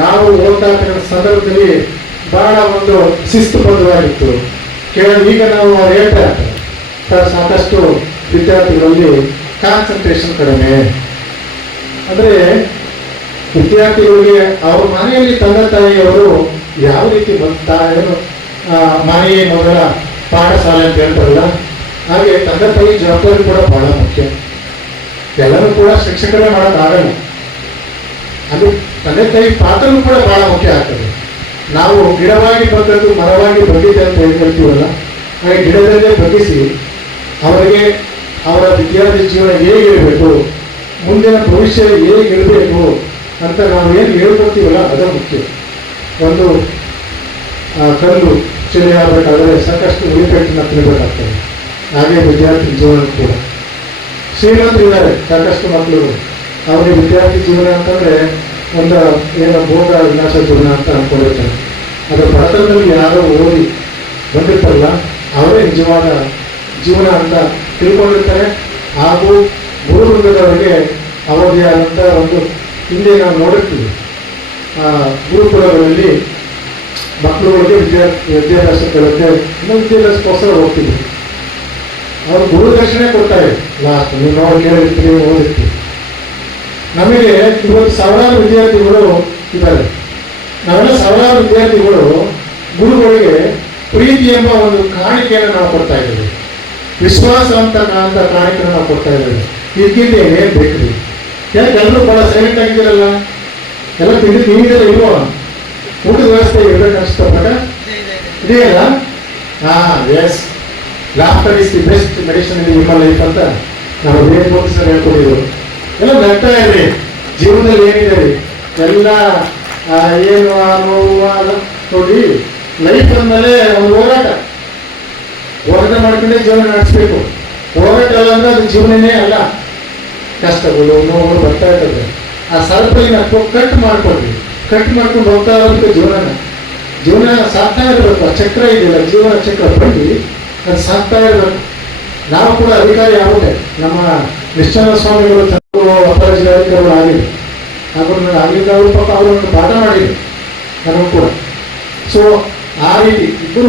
ನಾವು ಓದ್ತಾ ಇರ್ತಕ್ಕಂಥ ಸಂದರ್ಭದಲ್ಲಿ ಬಹಳ ಒಂದು ಶಿಸ್ತುಬದ್ಧವಾಗಿತ್ತು. ಈಗ ನಾವು ಅವ್ರು ಹೇಳ್ತಾ ಇರ್ತಾರೆ, ಸರ್ ಸಾಕಷ್ಟು ವಿದ್ಯಾರ್ಥಿಗಳಲ್ಲಿ ಕಾನ್ಸಂಟ್ರೇಷನ್ ಕಡಿಮೆ. ಅಂದರೆ ವಿದ್ಯಾರ್ಥಿಗಳಿಗೆ ಅವ್ರ ಮನೆಯಲ್ಲಿ ತಂದೆ ತಾಯಿಯವರು ಯಾವ ರೀತಿ ಏನು ಮನೆಯೇ ಮೊದಲ ಪಾಠಶಾಲೆ ಅಂತ ಹೇಳ್ತಾರಲ್ಲ, ಹಾಗೆ ತಂದೆ ತಾಯಿ ಜವಾಬ್ದಾರಿ ಕೂಡ ಬಹಳ ಮುಖ್ಯ. ಎಲ್ಲರೂ ಕೂಡ ಶಿಕ್ಷಕರೇ ಮಾಡೋಕ್ಕಾಗಲ್ಲ. ಅದು ತಂದೆ ತಾಯಿ ಪಾತ್ರನೂ ಕೂಡ ಬಹಳ ಮುಖ್ಯ ಆಗ್ತದೆ. ನಾವು ಗಿಡವಾಗಿ ಬಗ್ಗದ್ದು ಮರವಾಗಿ ಬಗ್ಗಿದೆ ಅಂತ ಹೇಳ್ತೀವಲ್ಲ, ಹಾಗೆ ಗಿಡದಲ್ಲೇ ಬಗ್ಗಿಸಿ ಅವರಿಗೆ ಅವರ ವಿದ್ಯಾರ್ಥಿ ಜೀವನ ಹೇಗಿರಬೇಕು, ಮುಂದಿನ ಭವಿಷ್ಯ ಹೇಗಿರಬೇಕು ಅಂತ ನಾವು ಏನು ಹೇಳ್ಕೊಡ್ತೀವಲ್ಲ ಅದು ಮುಖ್ಯ. ಒಂದು ಕಲ್ಲು ಚೆಲ್ಲಿ ಆಗಬೇಕಾದ್ರೆ ಸಾಕಷ್ಟು ಉಳಿಪೆಟ್ಟನ್ನು ತಿನ್ನಬೇಕಾಗ್ತದೆ. ಹಾಗೆ ವಿದ್ಯಾರ್ಥಿ ಜೀವನ ಕೂಡ ಶ್ರೀಮಂತರಿದ್ದಾರೆ ಸಾಕಷ್ಟು ಮಕ್ಕಳು. ಅವರಿಗೆ ವಿದ್ಯಾರ್ಥಿ ಜೀವನ ಅಂತಂದರೆ ಒಂದು ಏನೋ ಭೋಗ ವಿನಾಶ ಜೀವನ ಅಂತ ಅಂದ್ಕೊಂಡಿರ್ತಾರೆ. ಅದರ ಬಡತನದಲ್ಲಿ ಯಾರೋ ಓದಿ ಬಂದಿರ್ತಾರಲ್ಲ ಅವರೇ ನಿಜವಾದ ಜೀವನ ಅಂತ ತಿಳ್ಕೊಂಡಿರ್ತಾರೆ. ಹಾಗೂ ಗುರುವೃಂದದವರಿಗೆ ಅವರದೇ ಆದಂಥ ಒಂದು ಹಿಂದೆ ನಾವು ನೋಡಿರ್ತೀವಿ, ಗುರುಕುಲಗಳಲ್ಲಿ ಮಕ್ಕಳುಗಳಿಗೆ ವಿದ್ಯಾಭ್ಯಾಸ ಕಲಿತೆ ಇನ್ನೊಂದು ವಿದ್ಯಾಭ್ಯಾಸಕ್ಕೋಸ್ಕರ ಹೋಗ್ತೀವಿ. ಅವರು ಗುರುದರ್ಶನ ಕೊಡ್ತಾರೆ. ಲಾಸ್ಟ್ ನೀವು ನೋಡಿ ಕೇಳಿರ್ತೀವಿ, ಓದಿರ್ತೀವಿ. ನಮಗೆ ಇವತ್ತು ಸಾವಿರಾರು ವಿದ್ಯಾರ್ಥಿಗಳು ಇದ್ದಾರೆ. ನಾವೆಲ್ಲ ಸಾವಿರಾರು ವಿದ್ಯಾರ್ಥಿಗಳು ಗುರುಗಳಿಗೆ ಪ್ರೀತಿ ಎಂಬ ಒಂದು ಕಾಣಿಕೆಯನ್ನು ನಾವು ಕೊಡ್ತಾ ಇದ್ದೀವಿ. ವಿಶ್ವಾಸ ಅಂತ ಕಾಣಿಕೆಯನ್ನು ನಾವು ಕೊಡ್ತಾ ಇದ್ದೀವಿ. ಇದಕ್ಕಿಂತ ಏನೇನು ಬೇಕ್ರಿ? ಯಾಕೆ ಎಲ್ಲರೂ ಭಾಳ ಸೈಲೆಂಟ್ ಆಗಿದ್ದೀರಲ್ಲ? ಎಲ್ಲ ತಿಂಡಿ ನೀವಿದ್ರೆ ಇಲ್ವೋ? ಊಟದ ವ್ಯವಸ್ಥೆ ಇರಬೇಕು ಅನಿಸ್ತಪಟ್ಟ ಇದೆಯಲ್ಲ? Yes, laughter is the best medicine in human life ಅಂತ ನಾವು ವೇದ ಸರ್ ಹೇಳ್ಕೊಂಡಿದ್ರು. ಎಲ್ಲ ನಗ್ತಾ ಇರ್ರಿ, ಜೀವನದಲ್ಲಿ ಏನಿದೆ ರೀ ಎಲ್ಲ ಏನು ನೋವು ನೋಡಿ. ಲೈಫ್ ಅಂದಮೇಲೆ ಒಂದು ಹೋರಾಟ ಮಾಡ್ಕೊಂಡೇ ಜೀವನ ನಡೆಸಬೇಕು. ಹೋರಾಟ ಅಲ್ಲ ಅಂದ್ರೆ ಅದು ಜೀವನನೇ ಅಲ್ಲ. ಕಷ್ಟಗಳು ನೋವುಗಳು ಬರ್ತಾ ಇರ್ತದೆ. ಆ ಸರಪಳಿನ ಕಟ್ ಮಾಡ್ಕೊಂಡು ಹೋಗ್ತಾ ಇರೋದಕ್ಕೆ ಜೀವನ ಸಾಕ್ತಾ ಇರಬೇಕು. ಆ ಚಕ್ರ ಇದೆಯಲ್ಲ, ಜೀವನ ಚಕ್ರ ಬಂದು ಅದು ಸಾಕ್ತಾ ಇರಬೇಕು. ನಾವು ಕೂಡ ಅಧಿಕಾರಿ ಆಗುತ್ತೆ. ನಮ್ಮ ನಿಶ್ಚಲ ಸ್ವಾಮಿಗಳು ಅಪರಾಜಿಕಾರಿಗಳು ಆಗಿದೆ. ಹಾಗೂ ಆಗಿದ್ದ ಅವರು ಪಾಪ ಅವರನ್ನು ಪಾಠ ಮಾಡಿದೆ ನನಗೂ ಕೂಡ. ಸೊ ಆ ರೀತಿ ಇಬ್ಬರು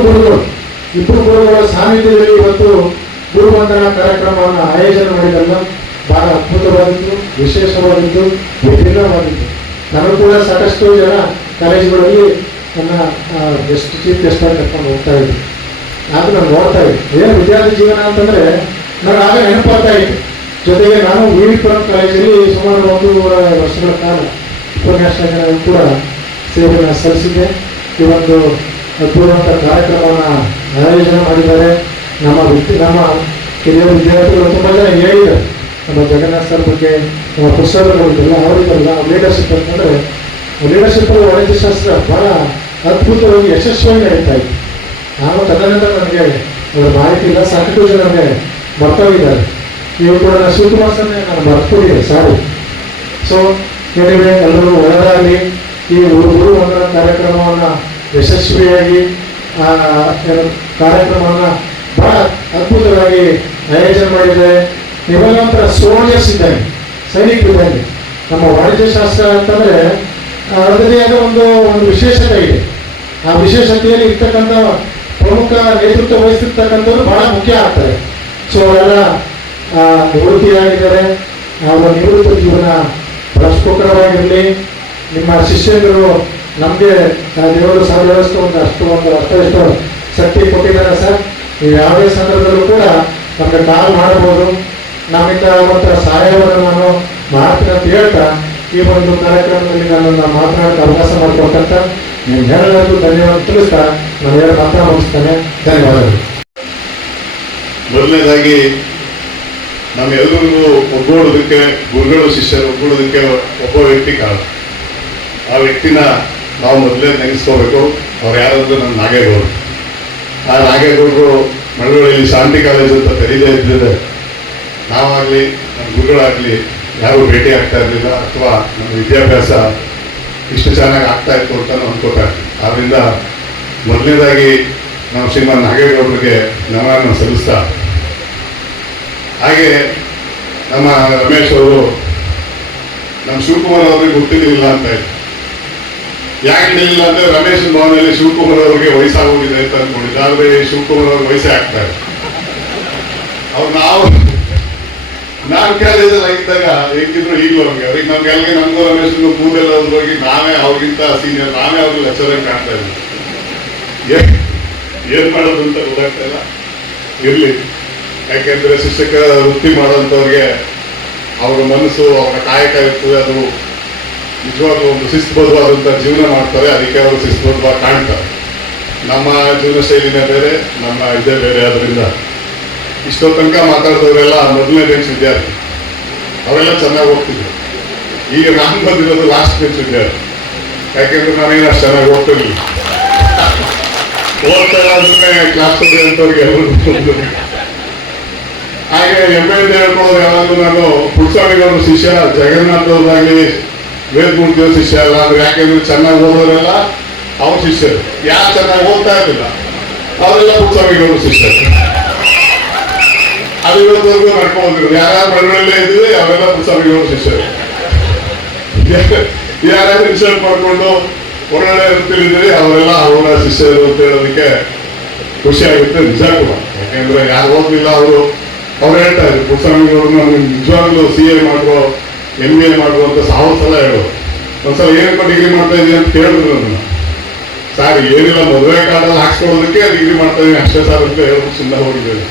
ಗುರುಗಳ ಸಾನ್ನಿಧ್ಯದಲ್ಲಿ ಇವತ್ತು ಗುರುವಂದನಾ ಕಾರ್ಯಕ್ರಮವನ್ನು ಆಯೋಜನೆ ಮಾಡಿದಲ್ಲ, ಬಹಳ ಅದ್ಭುತವಾಗಿದ್ದು, ವಿಶೇಷವಾಗಿದ್ದು, ವಿಭಿನ್ನವಾಗಿದ್ದು. ನನಗೂ ಕೂಡ ಸಾಕಷ್ಟು ಜನ ಕಾಲೇಜುಗಳಲ್ಲಿ ನನ್ನ ಚೀಫ್ ಗೆಸ್ಟ್ ಆಗಿ ಕರ್ಕೊಂಡು ಹೋಗ್ತಾ ಇದ್ದೆ. ಆಗ ನಾನು ನೋಡ್ತಾ ಇದ್ದೆ ಏನು ವಿದ್ಯಾರ್ಥಿ ಜೀವನ ಅಂತಂದರೆ ನನಗೆ ಆಗ ನೆನಪಾಗ್ತಾ ಇತ್ತು. ಜೊತೆಗೆ ನಾನು ವಿವಿಪುರಂ ಕಾಲೇಜಲ್ಲಿ ಸುಮಾರು 1.5 ವರ್ಷಗಳ ಕಾಲ ಉಪನ್ಯಾಸ ಕೂಡ ಸೇವೆಯನ್ನು ಸಲ್ಲಿಸಿದ್ದೆ. ಈ ಒಂದು ಅದ್ಭುತವಾದ ಕಾರ್ಯಕ್ರಮವನ್ನು ಆಯೋಜನೆ ಮಾಡಿದ್ದಾರೆ. ನಮ್ಮ ಹಿರಿಯ ವಿದ್ಯಾರ್ಥಿಗಳು ತುಂಬ ಜನ ಹೇಳಿದ್ದಾರೆ ನಮ್ಮ ಜಗನ್ನಾಥ್ ಸರ್ ಬಗ್ಗೆ, ನಮ್ಮ ಪುಸ್ತಕಗಳಿಗೆಲ್ಲ ಅವರಿಗೆಲ್ಲ ಲೀಡರ್ಶಿಪ್ ಅಂತಂದರೆ ಲೀಡರ್ಶಿಪ್ ವಾಣಿಜ್ಯಶಾಸ್ತ್ರ ಬಹಳ ಅದ್ಭುತವಾಗಿ ಯಶಸ್ವಿಯಾಗಿ ನಡೀತಾ ಇತ್ತು. ನಾನು ತದನಂತರ ನನಗೆ ಅವರ ಮಾಹಿತಿ ಇಲ್ಲ, ಸಾಕಷ್ಟು ಜನ ನನಗೆ ಮರ್ತೋಗಿದ್ದಾರೆ. ನೀವು ಕೂಡ ಶಿವಕುಮಾರ್ ಸರ್ನೇ ನಾನು ಮರ್ತ್ಕೊಂಡಿದ್ದೆ ಸಾರಿ. ಸೊ ಏನಿವೆ ಎಲ್ಲರೂ ಒಳ್ಳೆದಾಗಲಿ. ಈ ಗುರು ವಂದನ ಕಾರ್ಯಕ್ರಮವನ್ನು ಯಶಸ್ವಿಯಾಗಿ ಕಾರ್ಯಕ್ರಮವನ್ನು ಬಹಳ ಅದ್ಭುತವಾಗಿ ಆಯೋಜನೆ ಮಾಡಿದ್ದಾರೆ. ನೀವೆಲ್ಲ ಒಂಥರ ಸೋಲ್ಜರ್ಸ್ ಇದ್ದಂಗೆ, ಸೈನಿಕರಿದ್ದಂಗೆ. ನಮ್ಮ ವಾಣಿಜ್ಯಶಾಸ್ತ್ರ ಅಂತಂದರೆ ಅದರದೇ ಆದ ಒಂದು ವಿಶೇಷತೆ ಇದೆ. ಆ ವಿಶೇಷತೆಯಲ್ಲಿ ಇರ್ತಕ್ಕಂಥ ಪ್ರಮುಖ ನೇತೃತ್ವ ವಹಿಸಿರ್ತಕ್ಕಂಥವ್ರು ಬಹಳ ಮುಖ್ಯ ಆಗ್ತಾರೆ. ಸೊ ಎಲ್ಲ ನಿವೃತ್ತಿಯಾಗಿದ್ದಾರೆ. ಅವರ ನಿವೃತ್ತ ಜೀವನ ಬಹಳ ಸುಖಕರವಾಗಿರಲಿ. ನಿಮ್ಮ ಶಿಷ್ಯರು ನಮಗೆ ದೇವರು ವ್ಯವಸ್ಥೆ ಒಂದು ಅಷ್ಟು ಎಷ್ಟು ಶಕ್ತಿ ಕೊಟ್ಟಿದ್ದಾರೆ ಸರ್. ನೀವು ಯಾವುದೇ ಸಂದರ್ಭದಲ್ಲೂ ಕೂಡ ನಮಗೆ ಕಾಲ್ ಮಾಡಬಹುದು. ನಮ್ಮಿಂದ ಆಗುವಂಥ ಸಹಾಯವನ್ನು ನಾನು ಮಾಡ್ತೀನಿ ಅಂತ ಹೇಳ್ತಾ ಈ ಒಂದು ಕಾರ್ಯಕ್ರಮದಲ್ಲಿ ನನ್ನನ್ನು ಮಾತನಾಡಕ್ಕೆ ಅವಕಾಶ ಮಾಡಿಕೊಟ್ಟಂತ ನೀವು ಹೇಳಲು ಧನ್ಯವಾದ ತಿಳಿಸ್ತಾ ನಾನು ಹೇಳಿ ಮಾತ್ರ ಮುಗಿಸ್ತೇನೆ. ಧನ್ಯವಾದಗಳು. ಮೊದಲನೇದಾಗಿ ನಮ್ಮೆಲ್ಲರಿಗೂ ಒಗ್ಗೂಡೋದಕ್ಕೆ ಗುರುಗಳು ಶಿಷ್ಯರು ಒಗ್ಗೂಡೋದಕ್ಕೆ ಒಬ್ಬ ವ್ಯಕ್ತಿ ಕಾರಣ. ಆ ವ್ಯಕ್ತಿನ ನಾವು ಮೊದಲೇ ನೆನೆಸ್ಕೋಬೇಕು. ಅವ್ರು ಯಾರಾದರೂ ನಮ್ಮ ನಾಗೇಗೌಡರು. ಆ ನಾಗೇಗೌಡರು ಮಳವಳ್ಳಿಯಲ್ಲಿ ಶಾಂತಿ ಕಾಲೇಜ್ ಅಂತ ತೆರೀದೇ ಇದ್ದಿದೆ ನಾವಾಗಲಿ ನಮ್ಮ ಗುರುಗಳಾಗಲಿ ಯಾರೂ ಭೇಟಿ ಆಗ್ತಾ ಇರಲಿಲ್ಲ, ಅಥವಾ ನಮ್ಮ ವಿದ್ಯಾಭ್ಯಾಸ ಇಷ್ಟು ಚೆನ್ನಾಗಿ ಆಗ್ತಾ ಇತ್ತು ಅಂತ ಅನ್ಕೋತಾ ಇರ್ತೀವಿ. ಆದ್ದರಿಂದ ಮೊದಲನೇದಾಗಿ ನಾವು ಶ್ರೀಮಾನ್ ನಾಗೇಗೌಡರಿಗೆ ನಮನ ಸಲ್ಲಿಸ್ತಾ, ಹಾಗೆ ನಮ್ಮ ರಮೇಶ್ ಅವರು ನಮ್ಮ ಶಿವಕುಮಾರ್ ಅವ್ರಿಗೆ ಗೊತ್ತಿರಲಿಲ್ಲ ಅಂತ ಇತ್ತು. ಯಾಕೆ ಹೇಳಿಲ್ಲ ಅಂದ್ರೆ ರಮೇಶ್ ಭವನದಲ್ಲಿ ಶಿವಕುಮಾರ್ ಅವ್ರಿಗೆ ವಯಸ್ಸಾಗೋಗಿದೆ ಅಂತ ಅನ್ಕೊಂಡಿದ್ದೆ. ಆದ್ರೆ ಶಿವಕುಮಾರ್ ಅವ್ರಿಗೆ ವಯಸ್ಸೇ ಆಗ್ತಾ ಇದೆ. ಅವ್ರು ನಾನು ಕಾಲೇಜಲ್ಲಿ ಆಗಿದ್ದಾಗ ಹೇಗಿದ್ರು ಈಗಲೂ ಅವ್ರಿಗೆ ಅವ್ರಿಗೆ ನಮ್ಗೆಲ್ಗೆ ನಮಗೂ ರಮೇಶ್ಗೂ ಕೂದೆಲ್ಲ ಹೋಗಿ ನಾವೇ ಅವ್ರಿಗಿಂತ ಸೀನಿಯರ್, ನಾವೇ ಅವ್ರಿಗೆ ಲೆಕ್ಚರ್ ಕಾಣ್ತಾ ಇದ್ವಿ. ಏನ್ ಮಾಡೋದು ಅಂತ ಗೊತ್ತಾಗ್ತಾ ಇಲ್ಲ. ಇರ್ಲಿ, ಯಾಕೆಂದ್ರೆ ಶಿಕ್ಷಕ ವೃತ್ತಿ ಮಾಡೋಂಥವ್ರಿಗೆ ಅವರ ಮನಸ್ಸು ಅವರ ಕಾಯಕ ಇರ್ತದೆ. ಅದು ನಿಜವಾಗ್ಲೂ ಒಂದು ಶಿಸ್ತುಬದ್ಧವಾದಂಥ ಜೀವನ ಮಾಡ್ತಾರೆ. ಅದಕ್ಕೆ ಅವರು ಶಿಸ್ತುಬದ್ಧವಾಗಿ ಕಾಣ್ತಾರೆ. ನಮ್ಮ ಜೀವನ ಶೈಲಿನೇ ಬೇರೆ, ನಮ್ಮ ಇದೇ ಬೇರೆ. ಅದರಿಂದ ಇಷ್ಟೋ ತನಕ ಮಾತಾಡಿದವರೆಲ್ಲ ಮೊದಲನೇ ಬೆಂಚ್ ವಿದ್ಯಾರ್ಥಿ, ಅವರೆಲ್ಲ ಚೆನ್ನಾಗಿ ಹೋಗ್ತಿದ್ರು. ಈಗ ನಾನು ಬಂದಿರೋದು ಲಾಸ್ಟ್ ಬೆಂಚ್ ವಿದ್ಯಾರ್ಥಿ. ಯಾಕೆಂದ್ರೆ ನಾನೇನು ಅಷ್ಟು ಚೆನ್ನಾಗಿ ಹೋಗ್ತಿರ್ಲಿಲ್ಲ. ಓದ್ತಾ ಅಂದ್ರೆ ಕ್ಲಾಸ್ ಅಂತವ್ರಿಗೆ ಎಲ್ಲರಿಗೂ ಹಾಗೆ ಹೆಮ್ಮೆ ಅಂತ ಹೇಳ್ಕೊಳ್ಳೋದು ಯಾವಾಗಲೂ ನಾನು ಪುಟ್ಸ್ವಾಮಿಗಳವ್ರ ಶಿಷ್ಯ, ಜಗನ್ನಾಥ್ ಅವ್ರದಾಗಲಿ ವೇದಮೂರ್ತಿ ಅವ್ರ ಶಿಷ್ಯ ಅಲ್ಲ. ಅಂದ್ರೆ ಯಾಕೆಂದ್ರೆ ಚೆನ್ನಾಗಿ ಓದೋರೆಲ್ಲ ಅವ್ರ ಶಿಷ್ಯರು. ಯಾರು ಚೆನ್ನಾಗಿ ಓದ್ತಾ ಇರಲಿಲ್ಲ ಅವರೆಲ್ಲ ಪುಟ್ಸ್ವಾಮಿಗಳವ್ರ ಶಿಷ್ಯರು. ಅದು ಇವತ್ತವರೆಗೂ ನಡ್ಕೊಂಡಿರೋದು. ಯಾರ್ಯಾರು ಮನೆಗಳಲ್ಲೇ ಇದ್ದೀವಿ ಅವೆಲ್ಲ ಪುಟ್ಸ್ವಾಮಿಗಳವ್ರ ಶಿಷ್ಯರು. ಯಾರ್ಯಾರು ಇನ್ಸಲ್ಟ್ ಮಾಡ್ಕೊಂಡು ಒಳ್ಳೆ ವೃತ್ತಿಲಿದ್ದೀರಿ ಅವರೆಲ್ಲ ಅವರ ಶಿಷ್ಯರು ಅಂತ ಹೇಳೋದಕ್ಕೆ ಖುಷಿ ಆಗುತ್ತೆ. ನಿಜ ಕೂಡ. ಯಾಕೆಂದ್ರೆ ಯಾರು ಓದ್ಲಿಲ್ಲ ಅವ್ರು ಹೇಳ್ತಾ ಇದ್ರು ಪುಟ್ಸ್ವಾಮಿಗಳವ್ರು ನಮ್ಗೆ ನಿಜವಾಗ್ಲೂ CA ಮಾಡುವ MBA ಮಾಡುವಂತ ಸಾಹಸಲ ಹೇಳೋದು. ಒಂದ್ಸಲ ಏನಕ್ಕೆ ಡಿಗ್ರಿ ಮಾಡ್ತಾ ಇದೀನಿ ಅಂತ ಕೇಳಿದ್ರು ನನ್ನ. ಸರ್ ಏನಿಲ್ಲ, ಮದುವೆ ಕಾರ್ಡಲ್ಲಿ ಹಾಕ್ಸ್ಕೊಳ್ಳೋದಕ್ಕೆ ಡಿಗ್ರಿ ಮಾಡ್ತಾ ಇದೀನಿ ಅಷ್ಟೇ ಸರ್ ಅಂತ ಹೇಳ್ಬಿಟ್ಟು ಸುಮ್ಮನೆ ಹೋಗಿದ್ದೇವೆ.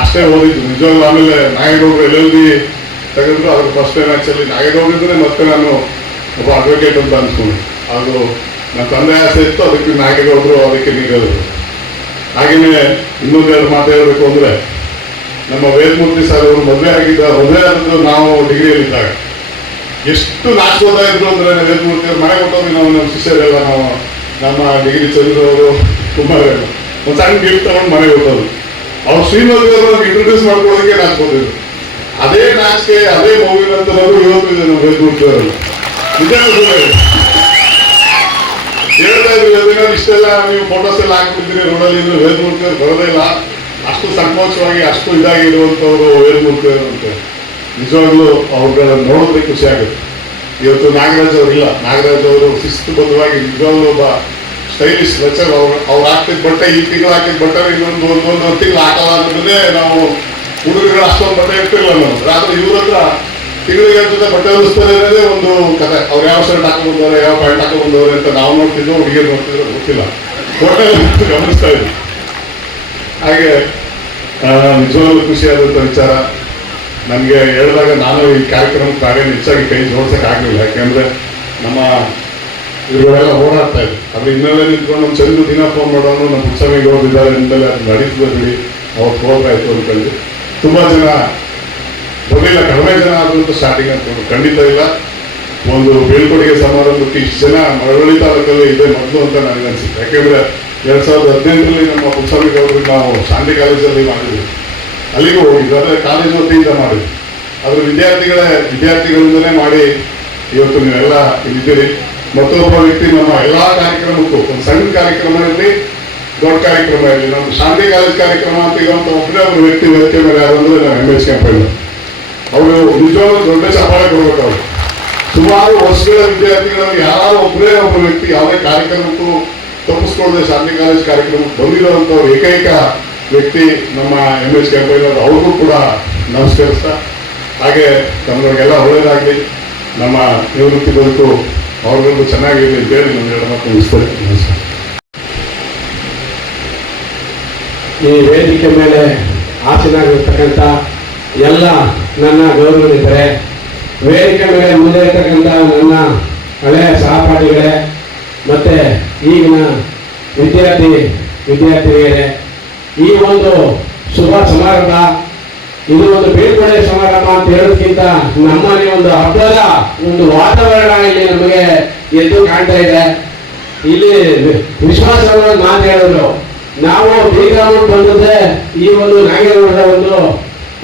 ಅಷ್ಟೇ ಓದಿದ್ದು ನಿಜವಾಗ್ಲೂ. ಆಮೇಲೆ ನಾಗೇಗೌಡರು LLB ತೆಗೆದ್ರು. ಅದ್ರ ಫಸ್ಟ್ ಟೈಮ್ ಆಕ್ಚುಲಿ ನಾಗೇಗೌಡರಿದ್ರೆ ಮತ್ತೆ ನಾನು ಒಬ್ಬ ಅಡ್ವೊಕೇಟ್ ಅಂತ ಅನ್ಸ್ಕೊಂಡು, ಅದು ನನ್ನ ತಂದೆ ಆಸೆ ಇತ್ತು. ಅದಕ್ಕೆ ನಾಗೇಗೌಡರು ಅದಕ್ಕೆ ನೀಡಿದ್ರು. ಹಾಗೆಯೇ ಇನ್ನೊಂದೆರಡು ಮಾತು ಹೇಳಬೇಕು ಅಂದ್ರೆ, ನಮ್ಮ ವೇದಮೂರ್ತಿ ಸರ್ ಅವರು ಮದುವೆ ಆದ್ದು ನಾವು ಡಿಗ್ರಿಯಲ್ಲಿದ್ದಾಗ ಎಷ್ಟು ನಾಚ್ಕೋತಾ ಇದ್ರು ಅಂದ್ರೆ, ವೇದಮೂರ್ತಿ ಅವ್ರು ಮನೆ ಕೊಟ್ಟವ್ರಿಗೆ ನಾವು ನಮ್ಮ ಶಿಷ್ಯರೆಲ್ಲ ನಾವು ನಮ್ಮ ಡಿಗ್ರಿ ಚಂದ್ರವರು ಕುಮಾರ್ ಒಂದು ಸಣ್ಣ ಗಿಫ್ಟ್ ತಗೊಂಡು ಮನೆ ಕೊಟ್ಟರು. ಅವ್ರು ಶ್ರೀಮತಿ ಅವ್ರನ್ನ ಇಂಟ್ರೊಡ್ಯೂಸ್ ಮಾಡ್ಕೊಳ್ಳೋದಕ್ಕೆ ನಾಚ್ಕೋತಿದ್ರು. ಅದೇ ನಾಚಿಕೆ, ಅದೇ ಮಗುವಿನಂತ ನಾವು ಇವತ್ತು ಇದೆ ನಮ್ಮ ವೇದಮೂರ್ತಿ ಅವರಲ್ಲ. ನಿಜ ಹೇಳ್ತಾ ಇದ್ವಿ ಅದನ್ನ. ಇಷ್ಟೆಲ್ಲ ನೀವು ಫೋಟೋಸ್ ಎಲ್ಲ ಹಾಕ್ಬಿಟ್ಟಿದ್ದೀರಿ ರೋಡಲ್ಲಿ ಅಂದ್ರೆ ವೇದಮೂರ್ತಿ ಅವ್ರು ಬರೋದೇ ಇಲ್ಲ. ಅಷ್ಟು ಸಂಕೋಚವಾಗಿ ಅಷ್ಟು ಇದಾಗಿ ಇರುವಂಥವ್ರು ವೇದಮೂರ್ತಿ ಅವರು ಅಂತ. ನಿಜವಾಗ್ಲೂ ಅವ್ರುಗಳನ್ನ ನೋಡೋದಕ್ಕೆ ಖುಷಿ ಆಗುತ್ತೆ. ಇವತ್ತು ನಾಗರಾಜ್ ಅವರಿಲ್ಲ. ನಾಗರಾಜ್ ಅವರು ಶಿಸ್ತುಬದ್ಧವಾಗಿ ನಿಜವಾಗ್ಲೂ ಒಬ್ಬ ಸ್ಟೈಲಿಶ್ ಲೆಕ್ಚರ್. ಅವ್ರು ಹಾಕ್ತಿದ್ದ ಬಟ್ಟೆ ಈ ತಿಂಗಳು ಹಾಕಿದ ಬಟ್ಟೆ ಒಂದೊಂದು ತಿಂಗಳು ಹಾಕಲ್ಲ ಅಂದ್ರೆ ನಾವು ಹುಡುಗರುಗಳು ಅಷ್ಟೊಂದು ಬಟ್ಟೆ ಇರ್ತಿರಲ್ಲ ನಾವು. ಆದ್ರೆ ಇವ್ರ ಹತ್ರ ತಿಂಗಳಿಗೆ ಜೊತೆ ಬಟ್ಟೆ ಹೊಲಿಸ್ತಾರೆ ಅನ್ನೋದೇ ಒಂದು ಕತೆ. ಅವ್ರು ಯಾವ ಶರ್ಟ್ ಹಾಕೊಂಡ್ಬಂದವ್ರೆ, ಯಾವ ಪ್ಯಾಂಟ್ ಹಾಕೊಂಡ್ಬಂದವ್ರೆ ಅಂತ ನಾವು ನೋಡ್ತಿದ್ವು, ಹುಡುಗಿಯರು ನೋಡ್ತಿದ್ರು, ಗೊತ್ತಿಲ್ಲ. ಹೋಟೆಲ್ ಗಮನಿಸ್ತಾ ಇದ್ವಿ. ಹಾಗೆ ನಿಜವಾಗ್ಲೂ ಖುಷಿಯಾದಂಥ ವಿಚಾರ. ನನಗೆ ಹೇಳಿದಾಗ ನಾನು ಈ ಕಾರ್ಯಕ್ರಮಕ್ಕೆ ಕಾರ್ಯ ಹೆಚ್ಚಾಗಿ ಕೈ ಜೋಡ್ಸಕ್ಕೆ ಆಗಲಿಲ್ಲ. ಯಾಕೆಂದ್ರೆ ನಮ್ಮ ಇವುಗಳೆಲ್ಲ ಓಡಾಡ್ತಾ ಇದ್ರು. ಅದ್ರ ಹಿನ್ನೆಲೆ ನಿಂತ್ಕೊಂಡು ನಮ್ಮ ಚಂದ್ರು ದಿನ ಫೋನ್ ಮಾಡೋನು, ನಮ್ಮ ಪುಟ್ಸ್ವಾಮಿಗೌಡರು ಇದ್ದಾರೆ ನಿಂದಲೇ ಅದು ನಡೀತದೆ ಅವ್ರು ಹೋಗ್ತಾಯಿತ್ತು ಅಂದ್ಕೊಂಡು. ತುಂಬ ಜನ ಬರಲಿಲ್ಲ, ಕಡಿಮೆ ಜನ ಆದ್ರೂ ಸ್ಟಾರ್ಟಿಂಗ್ ಅಂದ್ಕೊಂಡು. ಖಂಡಿತ ಇಲ್ಲ, ಒಂದು ಬೀಳ್ಕೊಡುಗೆ ಸಮಾರಂಭಕ್ಕೆ ಇಷ್ಟು ಜನ ಮಳವಳ್ಳಿ ತಾಲೂಕಲ್ಲಿ ಇದೆ ಮೊದಲು ಅಂತ ನನಗನ್ಸುತ್ತೆ. ಯಾಕೆಂದ್ರೆ 2018ರಲ್ಲಿ ನಮ್ಮ ಪುಟ್ಸ್ವಾಮಿಗೌಡರು ನಾವು ಶಾಂತಿ ಕಾಲೇಜಲ್ಲಿ ಮಾಡಿದ್ವಿ. ಅಲ್ಲಿಗೂ ಹೋಗಿದ್ವಿ. ಆದರೆ ಕಾಲೇಜು ವತಿಯಿಂದ ಮಾಡಿದ್ವಿ. ಅದ್ರ ವಿದ್ಯಾರ್ಥಿಗಳಿಂದಲೇ ಮಾಡಿ ಇವತ್ತು ನೀವೆಲ್ಲ ಇಲ್ಲಿದ್ದೀರಿ. ಮತ್ತೊಬ್ಬ ವ್ಯಕ್ತಿ ನಮ್ಮ ಎಲ್ಲ ಕಾರ್ಯಕ್ರಮಕ್ಕೂ, ಒಂದು ಸಣ್ಣ ಕಾರ್ಯಕ್ರಮ ಇರಲಿ, ದೊಡ್ಡ ಕಾರ್ಯಕ್ರಮ ಇರಲಿ, ನಮ್ಮ ಶಾಂತಿ ಕಾಲೇಜ್ ಕಾರ್ಯಕ್ರಮ ಅಂತ ಇರುವಂಥ ಒಬ್ಬರೇ ಒಬ್ಬರು ವ್ಯಕ್ತಿ ವೇದಿಕೆ ಮೇಲೆ ಯಾರು ಅಂದರೆ ನಮ್ಮ MS ಕೆಂಪಯ್ಯ. ಅವರು ನಿಜವಾಗ್ಲೂ ದೊಡ್ಡ ಚಪ್ಪಾಳೆ ಕೊಡ್ಬೇಕು. ಅವರು ಸುಮಾರು ವರ್ಷಗಳ ವಿದ್ಯಾರ್ಥಿಗಳಲ್ಲಿ ಯಾರು ಒಬ್ಬರೇ ಒಬ್ಬ ವ್ಯಕ್ತಿ ಯಾವುದೇ ಕಾರ್ಯಕ್ರಮಕ್ಕೂ ತಪ್ಪಿಸ್ಕೊಳ್ಳದೆ ಶಾಂತಿ ಕಾಲೇಜ್ ಕಾರ್ಯಕ್ರಮಕ್ಕೆ ಬಂದಿರುವಂಥವ್ರು ಏಕೈಕ ವ್ಯಕ್ತಿ ನಮ್ಮ MS ಕೆಂಪಯ್ಯ. ಅವ್ರಿಗೂ ಕೂಡ ನಮಸ್ಕರಿಸ್ತಾ, ಹಾಗೆ ತಮ್ಮಗಳಿಗೆಲ್ಲ ಒಳ್ಳೆಯದಾಗಲಿ, ನಮ್ಮ ನಿವೃತ್ತಿ ಬದುಕು ಅವ್ರಿಗೂ ಚೆನ್ನಾಗಿರಲಿ ಅಂತೇಳಿ ನಾನು ಹೇಳೋಣ ಮುಗಿಸ್ತೇನೆ. ನಮಸ್ಕಾರ. ಈ ವೇದಿಕೆ ಮೇಲೆ ಆಸೀನರಾಗಿರ್ತಕ್ಕಂಥ ಎಲ್ಲ ನನ್ನ ಗೌರವರಿದ್ದರೆ, ವೇದಿಕೆ ಮೇಲೆ ಮುಂದೆ ಇರ್ತಕ್ಕಂಥ ನನ್ನ ಹಳೆಯ ಸಹಪಾಠಿಗಳೇ, ಮತ್ತೆ ಈಗಿನ ವಿದ್ಯಾರ್ಥಿನಿಯರೇ, ಈ ಒಂದು ಶುಭ ಸಮಾರಂಭ, ಇದು ಒಂದು ಬೀಳ್ಕೊಡೆ ಸಮಾರಂಭ ಅಂತ ಹೇಳೋದಕ್ಕಿಂತ ನಮ್ಮನೆ ಒಂದು ಹಬ್ಬದ ಒಂದು ವಾತಾವರಣ ಇಲ್ಲಿ ನಮಗೆ ಎದ್ದು ಕಾಣ್ತಾ ಇದೆ. ಇಲ್ಲಿ ವಿಶ್ವಾಸವನ್ನು ಮಾತು ಹೇಳಿದ್ರು, ನಾವು ಬೀಗ್ರಾಮ ಬಂದದ್ದೇ ಈ ಒಂದು ನಾಗೇಗೌಡರ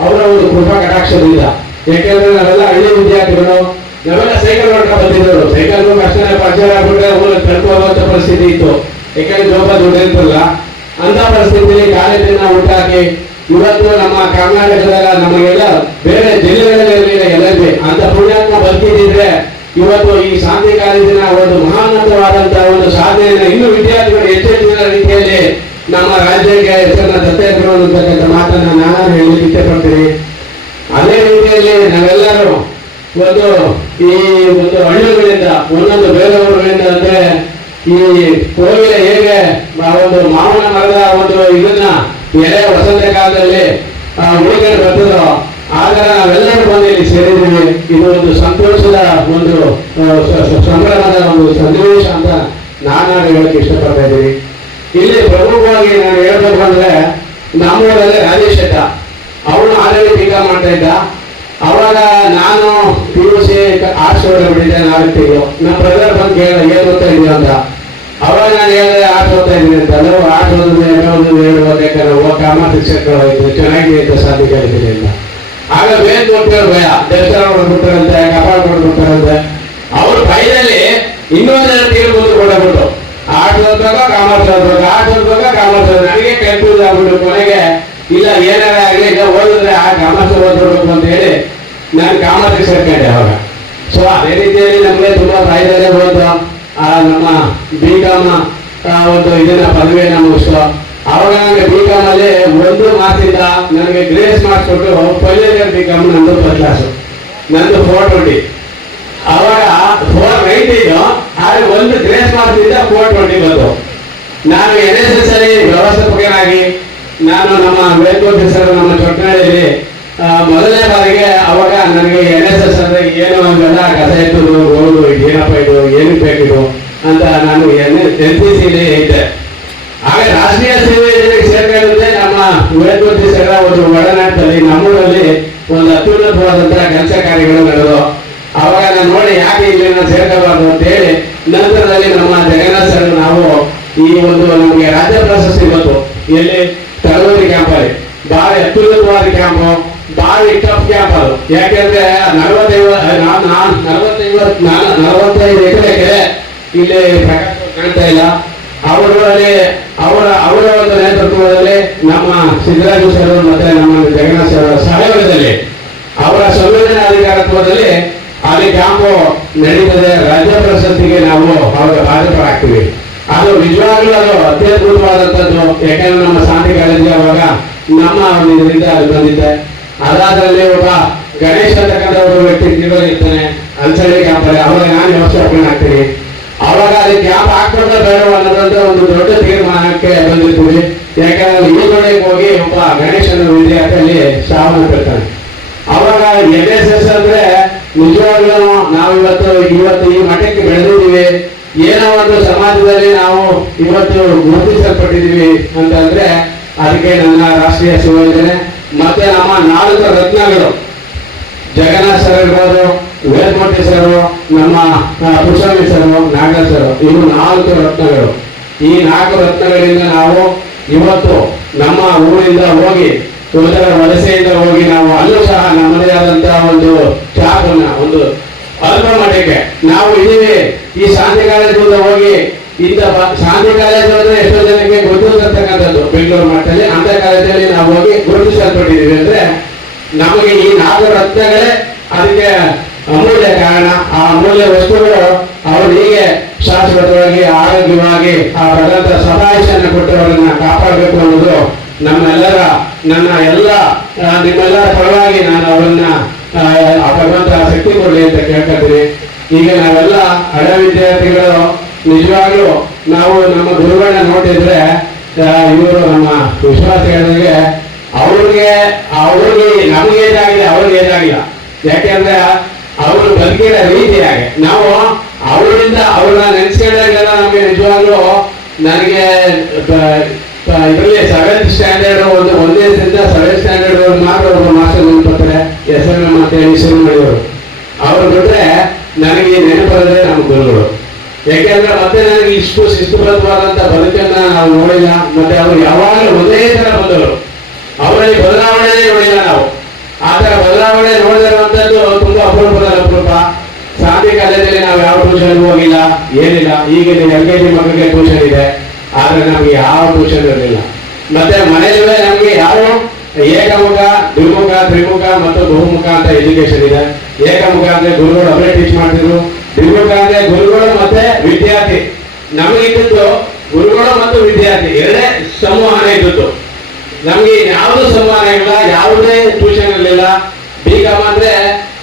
ಅವರ ಒಂದು ಕೃಪಾ ಕಟಾಕ್ಷದಿಂದ. ಯಾಕೆಂದ್ರೆ ನಾವೆಲ್ಲ ಹಳ್ಳಿ ವಿದ್ಯಾರ್ಥಿಗಳು, ನಾವೆಲ್ಲ ಸೈಕಲ್ ಮಾಡ್ಕೊಂಡು ಬಂದಿದ್ದವರು. ಸೈಕಲ್ ಕಷ್ಟ ಪಂಚರ್ ಆಗ್ಬಿಟ್ರೆ ಊರಲ್ಲಿ ತಲುಪುವಂತ ಪರಿಸ್ಥಿತಿ ಇತ್ತು. ಯಾಕಂದ್ರೆ ಜೋಬ ದುಡ್ಡು ಇರ್ತಲ್ಲ, ಅಂತ ಪರಿಸ್ಥಿತಿಯಲ್ಲಿ ಕಾಲೇಜಿನ ಊಟಾಕಿ ಇವತ್ತು ನಮ್ಮ ಕರ್ನಾಟಕದ ನಮಗೆಲ್ಲ ಬೇರೆ ಜಿಲ್ಲೆಗಳಲ್ಲಿ ಇರಲಿಲ್ಲ ಎಲ್ಲರಿಗೆ ಅಂತ ಪುಣ್ಯಾತ್ಮ ಬದುಕಿದ್ರೆ ಇವತ್ತು ಈ ಶಾಂತಿ ಕಾಲೇಜಿನ ಒಂದು ಮಹಾನ್ನತವಾದಂತಹ ಒಂದು ಸಾಧನೆಯನ್ನು ಇನ್ನೂ ವಿದ್ಯಾರ್ಥಿಗಳು ಹೆಚ್ಚೆಚ್ಚಿನ ರೀತಿಯಲ್ಲಿ ನಮ್ಮ ರಾಜ್ಯಕ್ಕೆ ಹೆಸರನ್ನ ದತ್ತೇಂದ್ರ ಅಂತಕ್ಕಂಥ ಮಾತನ್ನ ನಾನು ಹೇಳಲಿಕ್ಕೆ ಇಷ್ಟಪಡ್ತೀನಿ. ಅದೇ ರೀತಿಯಲ್ಲಿ ನಾವೆಲ್ಲರೂ ಈ ಒಂದು ಹಳ್ಳಿಗಳಿಂದ ಒಂದೊಂದು ಬೇರೆ ಊರುಗಳಿಂದ ಅಂದ್ರೆ ಈ ಕೋವಿಲೆ ಹೇಗೆ ಒಂದು ಮಾವಿನ ಮರದ ಒಂದು ಇದನ್ನ ಎಲೆ ವಸಂತ ಕಾಲದಲ್ಲಿ ಉಳಿಕೊಂಡು ಬರ್ತದೋ ಆಗ ನಾವೆಲ್ಲರೂ ಬಂದು ಇಲ್ಲಿ ಸೇರಿದ್ದೀವಿ. ಇದು ಒಂದು ಸಂತೋಷದ ಒಂದು ಸಂಭ್ರಮದ ಒಂದು ಸನ್ನಿವೇಶ ಅಂತ ನಾನು ಹೇಳಕ್ಕೆ ಇಷ್ಟಪಡ್ತಾ ಇದ್ದೀನಿ. ಇಲ್ಲಿ ಪ್ರಮುಖವಾಗಿ ನಾನು ಹೇಳ್ಬೇಕು ಅಂದ್ರೆ ನಮ್ಮೂರಲ್ಲಿ ರಾಜೇಶ್ ಅಡ್ಡ ಅವನು ಆಲ್ರೆಡಿ ಟೀಕಾ ಮಾಡ್ತಾ ಇದ್ದ. ಅವಾಗ ನಾನು PUC ಆರ್ಟ್ಸ್ ಒಳಗೆ ಬಿಟ್ಟಿದ್ದೆ 4 ತಿಂಗಳು. ನಮ್ಮ ಬ್ರದರ್ ಬಂದು ಕೇಳಿದ ಏನು ಓದ್ತಾ ಇದೀಯ ಅಂತ. ಅವಾಗ ನಾನು ಹೇಳಿದ್ರೆ ಆರ್ಟ್ಸ್ ಓದ್ತಾ ಇದ್ದೀನಿ ಅಂತ. ನಾವು ಆರ್ಟ್ಸ್ ಓದಿದ್ರೆ ಕಾಮರ್ಸ್ ಶಿಕ್ಷಕರು ಚೆನ್ನಾಗಿದೆ ಅಂತ ಸಾಧ್ಯ ಕೇಳ್ತೀನಿ ಅಂತ. ಆಗ ಬೇರೆ ಕೊಟ್ಟಿರೋ ಭಯ ದೇವಸ್ಥಾನ ಹೊಡ್ಬಿಟ್ಟಾರಂತೆ, ಕಪಾಳ ಕೊಡ್ಬಿಟ್ಟಾರಂತೆ. ಅವ್ರ ಭಯದಲ್ಲಿ ಇನ್ನೊಂದೆರಡು ತೀರು ಮುಂದೆ ಕೊಡಬಿಟ್ಟು ಆರ್ಟ್ಸ್ ಓದ್ಬೇಕು ಕಾಮರ್ಸ್ ಓದ್ಬೇಕು, ಆರ್ಟ್ಸ್ ಓದ್ಬೇಕು ಕಾಮರ್ಸ್ ಓದ್ಬೇಕು. ನನಗೆ ಕನ್ಫ್ಯೂಸ್ ಆಗ್ಬಿಟ್ಟು ಕೊನೆಗೆ ಇಲ್ಲ ಏನಾರ ಆಗಲಿ ಇಲ್ಲ ಓದಿದ್ರೆ ಆ ಕಾಮರ್ಸ್ ಓದ್ಬೇಕು ಅಂತ ಹೇಳಿ ನಾನು ಕಾಮರ್ಸ್ ಸೇರ್ಕೊಂಡೆ ಅವಾಗ. ಸೊ ಅದೇ ರೀತಿಯಲ್ಲಿ ನಮಗೆ ತುಂಬಾ ಫಾಯ್ದೆನೇ ಹೋಯ್ತು. ನಮ್ಮ BCom ಒಂದು ಇದನ್ನ ಪದವಿಯನ್ನ ಮುಗಿಸ್ತು. ಅವಾಗ ನನಗೆ BCom ಅಲ್ಲಿ 1 ಮಾರ್ಕ್ಸಿಂದ ನನಗೆ ಗ್ರೇಸ್ ಮಾರ್ಕ್ಸ್ ಕೊಟ್ಟು ಫೈನಲ್ BCom ನಂದು ಫಸ್ಟ್ ಕ್ಲಾಸು, ನಂದು 420. ಅವಾಗ 490 ಆದ್ರೆ 1 ಗ್ರೇಸ್ ಮಾರ್ಕ್ಸ್ ಇಂದ 420 ಬಂತು. ನಾನು NSS ಅಲ್ಲಿ ವ್ಯವಸ್ಥಾಪಕನಾಗಿ ನಾನು ನಮ್ಮ ವೇದಕೋಟಿ ಸರ್ ನಮ್ಮ ಚೊಟ್ಟನಹಳ್ಳಿಯಲ್ಲಿ ಮೊದಲನೇ ಬಾರಿಗೆ ಅವಾಗ ನನಗೆ NSS ಅಂದ್ರೆ ಏನು ಅಂತೆಲ್ಲ ಕಸ ಎತ್ತುದು ರೋಡು ಏನಪ್ಪ ಇದು ಏನಕ್ಕೆ ಬೇಕಿದು ಅಂತ ನಾನು NCC ಇದ್ದೆ. ಆಗ ರಾಷ್ಟ್ರೀಯ ಸೇವೆ ಯೋಜನೆಗೆ ಸೇರ್ಕೊಂಡಿದ್ದೆ. ನಮ್ಮ ವೇದಕೋಟಿ ಸರ್ ಒಂದು ಒಡನಾಟದಲ್ಲಿ ನಮ್ಮೂರಲ್ಲಿ ಒಂದು ಅತ್ಯುನ್ನತವಾದಂತಹ ಕೆಲಸ ಕಾರ್ಯಗಳು ನಡೆದು ಅವಾಗ ನಾನು ನೋಡಿ ಯಾಕೆ ಇಲ್ಲಿ ನಾನು ಸೇರ್ಕೋಬಾರ್ದು ಅಂತ ಹೇಳಿ ನಂತರದಲ್ಲಿ ನಮ್ಮ ಜಗನ್ನಾಥ್ ಸರ್ ನಾವು ಈ ಒಂದು ನಮಗೆ ರಾಜ್ಯ ಪ್ರಶಸ್ತಿ ಬಂತು. ಎಲ್ಲಿ ತರಬೇತಿ ಕ್ಯಾಂಪಲ್ಲಿ ಭಾರಿ ಅತ್ಯುನ್ನತವಾದ ಕ್ಯಾಂಪು, ಭಾರಿ ಟಫ್ ಕ್ಯಾಂಪ್ ಅದು. ಯಾಕೆಂದ್ರೆ 45 ಎಕರೆಗೆ ಇಲ್ಲಿ ಕಾಣ್ತಾ ಇಲ್ಲ. ಅವರಲ್ಲಿ ಅವರ ಒಂದು ನೇತೃತ್ವದಲ್ಲಿ ನಮ್ಮ ಸಿದ್ದರಾಜು ಸರ್ ಮತ್ತೆ ನಮ್ಮ ಜಗನ್ನಾಥ್ ಸರ್ ಸಹಯೋಗದಲ್ಲಿ ಅವರ ಸಂವೇದನಾಧಿಕಾರತ್ವದಲ್ಲಿ ಅಲ್ಲಿ ಕ್ಯಾಂಪು ನಡೀತದೆ. ರಾಜ್ಯ ಪ್ರಶಸ್ತಿಗೆ ನಾವು ಅವಾಗ ಬಾಧ್ಯರಾಗ್ತೀವಿ. ಅದು ನಿಜವಾಗ್ಲೂ ಅದು ಅತ್ಯದ್ಭುತವಾದಂಥದ್ದು. ಯಾಕಂದ್ರೆ ನಮ್ಮ ಶಾಂತಿ ಕಾಲೇಜಿಗೆ ಅವಾಗ ನಮ್ಮ ಒಂದು ಇದರಿಂದ ಅದು ಬಂದಿದ್ದೆ. ಅದಾದ್ರಲ್ಲಿ ಒಬ್ಬ ಗಣೇಶ್ ಅಂತಕ್ಕಂಥ ಒಬ್ಬ ವ್ಯಕ್ತಿ ಇರ್ತಾನೆ ಅನ್ಸಳ್ಳಿ ಕ್ಯಾಂಪಲ್ಲಿ. ಅವಾಗ ನಾನು ವ್ಯವಸ್ಥಾಪನೆ ಆಗ್ತೀನಿ. ಅವಾಗ ಅಲ್ಲಿ ಕ್ಯಾಂಪ್ ಹಾಕ್ಬೇಕು ಬೇಡ ಅನ್ನೋದಂತ ಒಂದು ದೊಡ್ಡ ತೀರ್ಮಾನಕ್ಕೆ ಬಂದಿರ್ತೀವಿ. ಯಾಕಂದ್ರೆ ಈಜೊಳಗೆ ಹೋಗಿ ಒಬ್ಬ ಗಣೇಶನ ವಿದ್ಯಾರ್ಥಿಯಲ್ಲಿ ಸಾವನ್ನಪ್ಪಿರ್ತಾನೆ. ಅವಾಗ NSS ಅಂದ್ರೆ ನಿಜವಾಗ್ಲೂ ನಾವು ಇವತ್ತು ಈ ಮಟ್ಟಕ್ಕೆ ಬೆಳೆದಿದ್ದೀವಿ, ಏನೋ ಒಂದು ಸಮಾಜದಲ್ಲಿ ನಾವು ಇವತ್ತು ಗುರುತಿಸಲ್ಪಟ್ಟಿದ್ದೀವಿ ಅಂತಂದ್ರೆ ಅದಕ್ಕೆ ನನ್ನ ರಾಷ್ಟ್ರೀಯ ಸೇವಾ ಯೋಜನೆ ಮತ್ತೆ ನಮ್ಮ 4 ರತ್ನಗಳು ಜಗನ್ನಾಥ್ ಸರ್ ಇರ್ಬೋದು, ವೇದಮೂರ್ತಿ ಸರ್, ನಮ್ಮ ಪುರುಷಾಮಿ ಸರ್, ನಾಗರಾಜ್ ಸರ್, ಇವು 4 ರತ್ನಗಳು. ಈ 4 ರತ್ನಗಳಿಂದ ನಾವು ಇವತ್ತು ನಮ್ಮ ಊರಿಂದ ಹೋಗಿ ವಲಸೆಯಿಂದ ಹೋಗಿ ನಾವು ಅಲ್ಲೂ ಸಹ ನಮ್ಮದೇ ಆದಂತಹ ಒಂದು ಚಾಪನ್ನ ಒಂದು ಅಲ್ಪ ಮಟ್ಟಕ್ಕೆ ನಾವು ಇದೀವಿ. ಈ ಶಾಂತಿ ಕಾಲೇಜಿಂದ ಹೋಗಿ ಇಂಥ ಶಾಂತಿ ಕಾಲೇಜು ಅಂದ್ರೆ ಎಷ್ಟೋ ಜನಕ್ಕೆ ಗೊತ್ತಿರತಕ್ಕಂಥದ್ದು ಬೆಂಗಳೂರು ಮಟ್ಟದಲ್ಲಿ. ಅಂತ ಕಾಲೇಜಲ್ಲಿ ನಾವು ಹೋಗಿ ಗುರುತಿಸಲ್ಪಟ್ಟಿದ್ದೀವಿ ಅಂದ್ರೆ ನಮಗೆ ಈ 4 ರತ್ನಗಳೇ ಅದಕ್ಕೆ ಅಮೂಲ್ಯ ಕಾರಣ. ಆ ಅಮೂಲ್ಯ ವಸ್ತುಗಳು ಅವರು ಹೀಗೆ ಶಾಶ್ವತವಾಗಿ ಆರೋಗ್ಯವಾಗಿ ಆ ಭಗವಂತ ಸದಾಯಶನ ಕೊಟ್ಟವರನ್ನ ಕಾಪಾಡಬೇಕು ಅನ್ನೋದು ನಮ್ಮೆಲ್ಲರ ನಿಮ್ಮೆಲ್ಲರ ಪರವಾಗಿ ನಾನು ಅವರನ್ನ ಆ ಭಗವಂತ ಶಕ್ತಿ ಕೊಡಲಿ ಅಂತ ಕೇಳ್ಕೊತೀನಿ. ಈಗ ನಾವೆಲ್ಲ ಹಳೆ ವಿದ್ಯಾರ್ಥಿಗಳು ನಿಜವಾಗ್ಲೂ ನಾವು ನಮ್ಮ ಗುರುಗಳನ್ನ ನೋಡಿದ್ರೆ ಇವರು ನಮ್ಮ ವಿಶ್ವಾಸ ಹೇಳಿದ್ರೆ ಅವ್ರಿಗೆ ನಮ್ಗೆ ಏಜಾಗಿದೆ, ಅವ್ರಿಗೆ ಏಜಾಗಿಲ್ಲ. ಯಾಕೆಂದ್ರೆ ಅವರು ಬದುಕಿನ ರೀತಿ ಹಾಗೆ. ನಾವು ಅವರಿಂದ ಅವ್ರನ್ನ ನೆನೆಸ್ಕೊಂಡಾಗೆಲ್ಲ ನಮಗೆ ನಿಜವಾಗ್ಲೂ ನನಗೆ ಇದರಲ್ಲಿ 7th ಸ್ಟ್ಯಾಂಡರ್ಡ್ ಒಂದನೇದಿಂದ 7th ಸ್ಟ್ಯಾಂಡರ್ಡ್ ಮಾತ್ರ ಒಬ್ಬರು ಮಾಸ್ಟರ್ ನೆನಪತ್ತಾರೆ, SMM ಅಂತ ಹೇಳಿ ಶುರು ಮಾಡಿದ್ರು. ಅವ್ರು ಬಿಟ್ರೆ ನನಗೆ ನೆನಪರದೆ ನಮ್ಮ ಗುರುಗಳು. ಯಾಕೆಂದ್ರೆ ಮತ್ತೆ ನನಗೆ ಇಷ್ಟು ಶಿಸ್ತುಬದ್ಧವಾದಂತ ಬದುಕನ್ನ ನಾವು ನೋಡಿಲ್ಲ. ಮತ್ತೆ ಅವರು ಯಾವಾಗಲೂ ಒಂದೇ ತರ ಬಂದವರು, ಅವರಲ್ಲಿ ಬದಲಾವಣೆ ನೋಡಿಲ್ಲ ನಾವು. ಆ ತರ ಬದಲಾವಣೆ ನೋಡಿರುವಂತದ್ದು ತುಂಬಾ ಅಪರೂಪ. ಶಾಂತಿ ಕಾಲೇಜಲ್ಲಿ ನಾವು ಯಾವ ಟ್ಯೂಷನ್ ಹೋಗಿಲ್ಲ, ಏನಿಲ್ಲ. ಈಗ LKG ಮಕ್ಕಳಿಗೆ ಟ್ಯೂಷನ್ ಇದೆ, ಆದ್ರೆ ನಮ್ಗೆ ಯಾವ ಟ್ಯೂಷನ್ ಇರಲಿಲ್ಲ. ಮತ್ತೆ ಮನೆಯಲ್ಲೇ ನಮ್ಗೆ ಯಾವ ಏಕಮುಖ, ದ್ವಿಮುಖ, ತ್ರಿಮುಖ ಮತ್ತು ಬಹುಮುಖ ಅಂತ ಎಜುಕೇಶನ್ ಇದೆ. ಏಕಮುಖ ಅಂದ್ರೆ ಗುರುಗಳು ಅವರೇ ಟೀಚ್ ಮಾಡ್ತಿದ್ರು, ದ್ವಿಮುಖ ಅಂದ್ರೆ ಗುರುಗಳು ಮತ್ತೆ ವಿದ್ಯಾರ್ಥಿ. ನಮಗಿದ್ದು ಗುರುಗಳು ಮತ್ತು ವಿದ್ಯಾರ್ಥಿ ಎರಡೇ ಸಂವಹನ ಇದ್ದು. ನಮ್ಗೆ ಯಾವುದು ಸಂವಹನ ಇಲ್ಲ, ಯಾವುದೇ ಟ್ಯೂಷನ್ ಇರಲಿಲ್ಲ. BCom ಅಂದ್ರೆ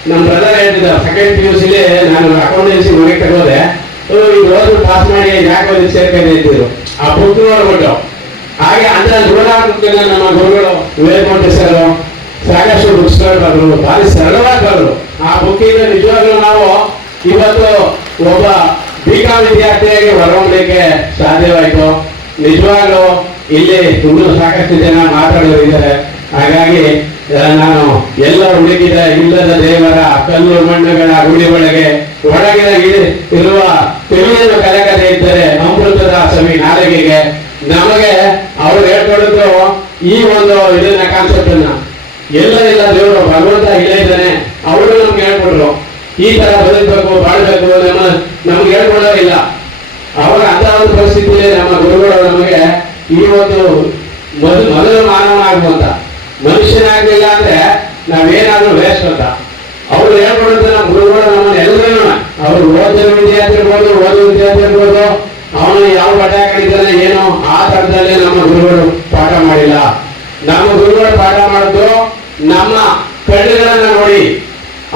ನಮ್ಮ ಬ್ರದರ್ ಹೇಳ್ತಿದ್ದ, 2nd PUC ನಾನು ಅಕೌಂಟೆನ್ಸಿ ಮನೆಗೆ ತಗೋದೆ, ಈಗ ಓದು ಪಾಸ್ ಮಾಡಿ ಯಾಕೆ ಓದಿ ಸೇರ್ಕೊಂಡು ಇದ್ದಿದ್ರು. ಆ ಬುಕ್ ನೋಡ್ಬಿಟ್ಟು ಹಾಗೆ ಅಂದ್ರೆ ನೋಡೋದಕ್ಕೆಲ್ಲ ನಮ್ಮ ಗುರುಗಳು ವಿವೇಕಾನಂದರು ಸಾಕಷ್ಟು ಬುಕ್ಸ್ ಬರೆದ್ರು, ಭಾರಿ ಸರಳವಾಗಿ ಬರೆದ್ರು. ಆ ಬುಕ್ಕಿಂದ ನಿಜವಾಗ್ಲೂ ನಾವು ಇವತ್ತು ಒಬ್ಬ BCom ವಿದ್ಯಾರ್ಥಿಯಾಗಿ ಹೊರಹೊಮ್ಮಲಿಕ್ಕೆ ಸಾಧ್ಯವಾಯಿತು. ನಿಜವಾಗ್ಲೂ ಇಲ್ಲಿ ಇನ್ನೂ ಸಾಕಷ್ಟು ಜನ ಮಾತಾಡೋರಿದ್ದಾರೆ. ಹಾಗಾಗಿ ನಾನು ಎಲ್ಲ ಹುಡುಕಿದ ಇಲ್ಲದ ದೇವರ ಕಲ್ಲು ಮಣ್ಣುಗಳ ಗುಡಿ ಒಳಗೆ ಒಳಗಿನ ಇರುವ ತಿಳಿಯನ್ನು ಕಲೆಕದೆ ಇದ್ದರೆ ಅಮೃತದ ಸವಿ ನಾಲಿಗೆಗೆ. ನಮಗೆ ಅವರು ಹೇಳ್ಕೊಡಿದ್ರು ಈ ಒಂದು ಇದನ್ನ ಕಾನ್ಸೆಪ್ಟ್ ಅನ್ನ. ಎಲ್ಲ ದೇವರು ಭಗವಂತ ಇಲ್ಲೇ ಇದ್ದಾನೆ, ಅವರು ನಮ್ಗೆ ಹೇಳ್ಕೊಟ್ರು ಈ ತರ ಬದುಕಬೇಕು, ಬಾಳ್ಬೇಕು. ನಮ್ಗೆ ಹೇಳ್ಕೊಡೋರಿಲ್ಲ. ಅವರ ಅಂತ ಒಂದು ಪರಿಸ್ಥಿತಿಯಲ್ಲಿ ನಮ್ಮ ಗುರುಗಳು ನಮಗೆ ಈ ಒಂದು ಮೊದಲು ಮಾನವ ಆಗುವಂತ ಮನುಷ್ಯನಾಗ್ಲಿಲ್ಲ ಅಂದ್ರೆ ನಾವೇನಾದ್ರೂ ವೇಸ್ಟ್ ಅಂತ ಅವ್ರು ಹೇಳ್ಕೊಡುತ್ತೆ. ನಮ್ಮ ಗುರುಗಳು ನಮ್ಮನ್ನ ಎಲ್ಲರೂ ಅವ್ರು ಓದಿದ ವಿದ್ಯಾರ್ಥಿ ಇರ್ಬೋದು, ಅವನು ಯಾವ ಪಾಠ ಕಲಿತಾನೆ ಏನೋ ಆ ತರದಲ್ಲಿ ನಮ್ಮ ಗುರುಗಳು ಪಾಠ ಮಾಡಿಲ್ಲ. ನಮ್ಮ ಗುರುಗಳು ಪಾಠ ಮಾಡಿದ್ದು ನಮ್ಮ ಕಣ್ಣುಗಳನ್ನ ನೋಡಿ,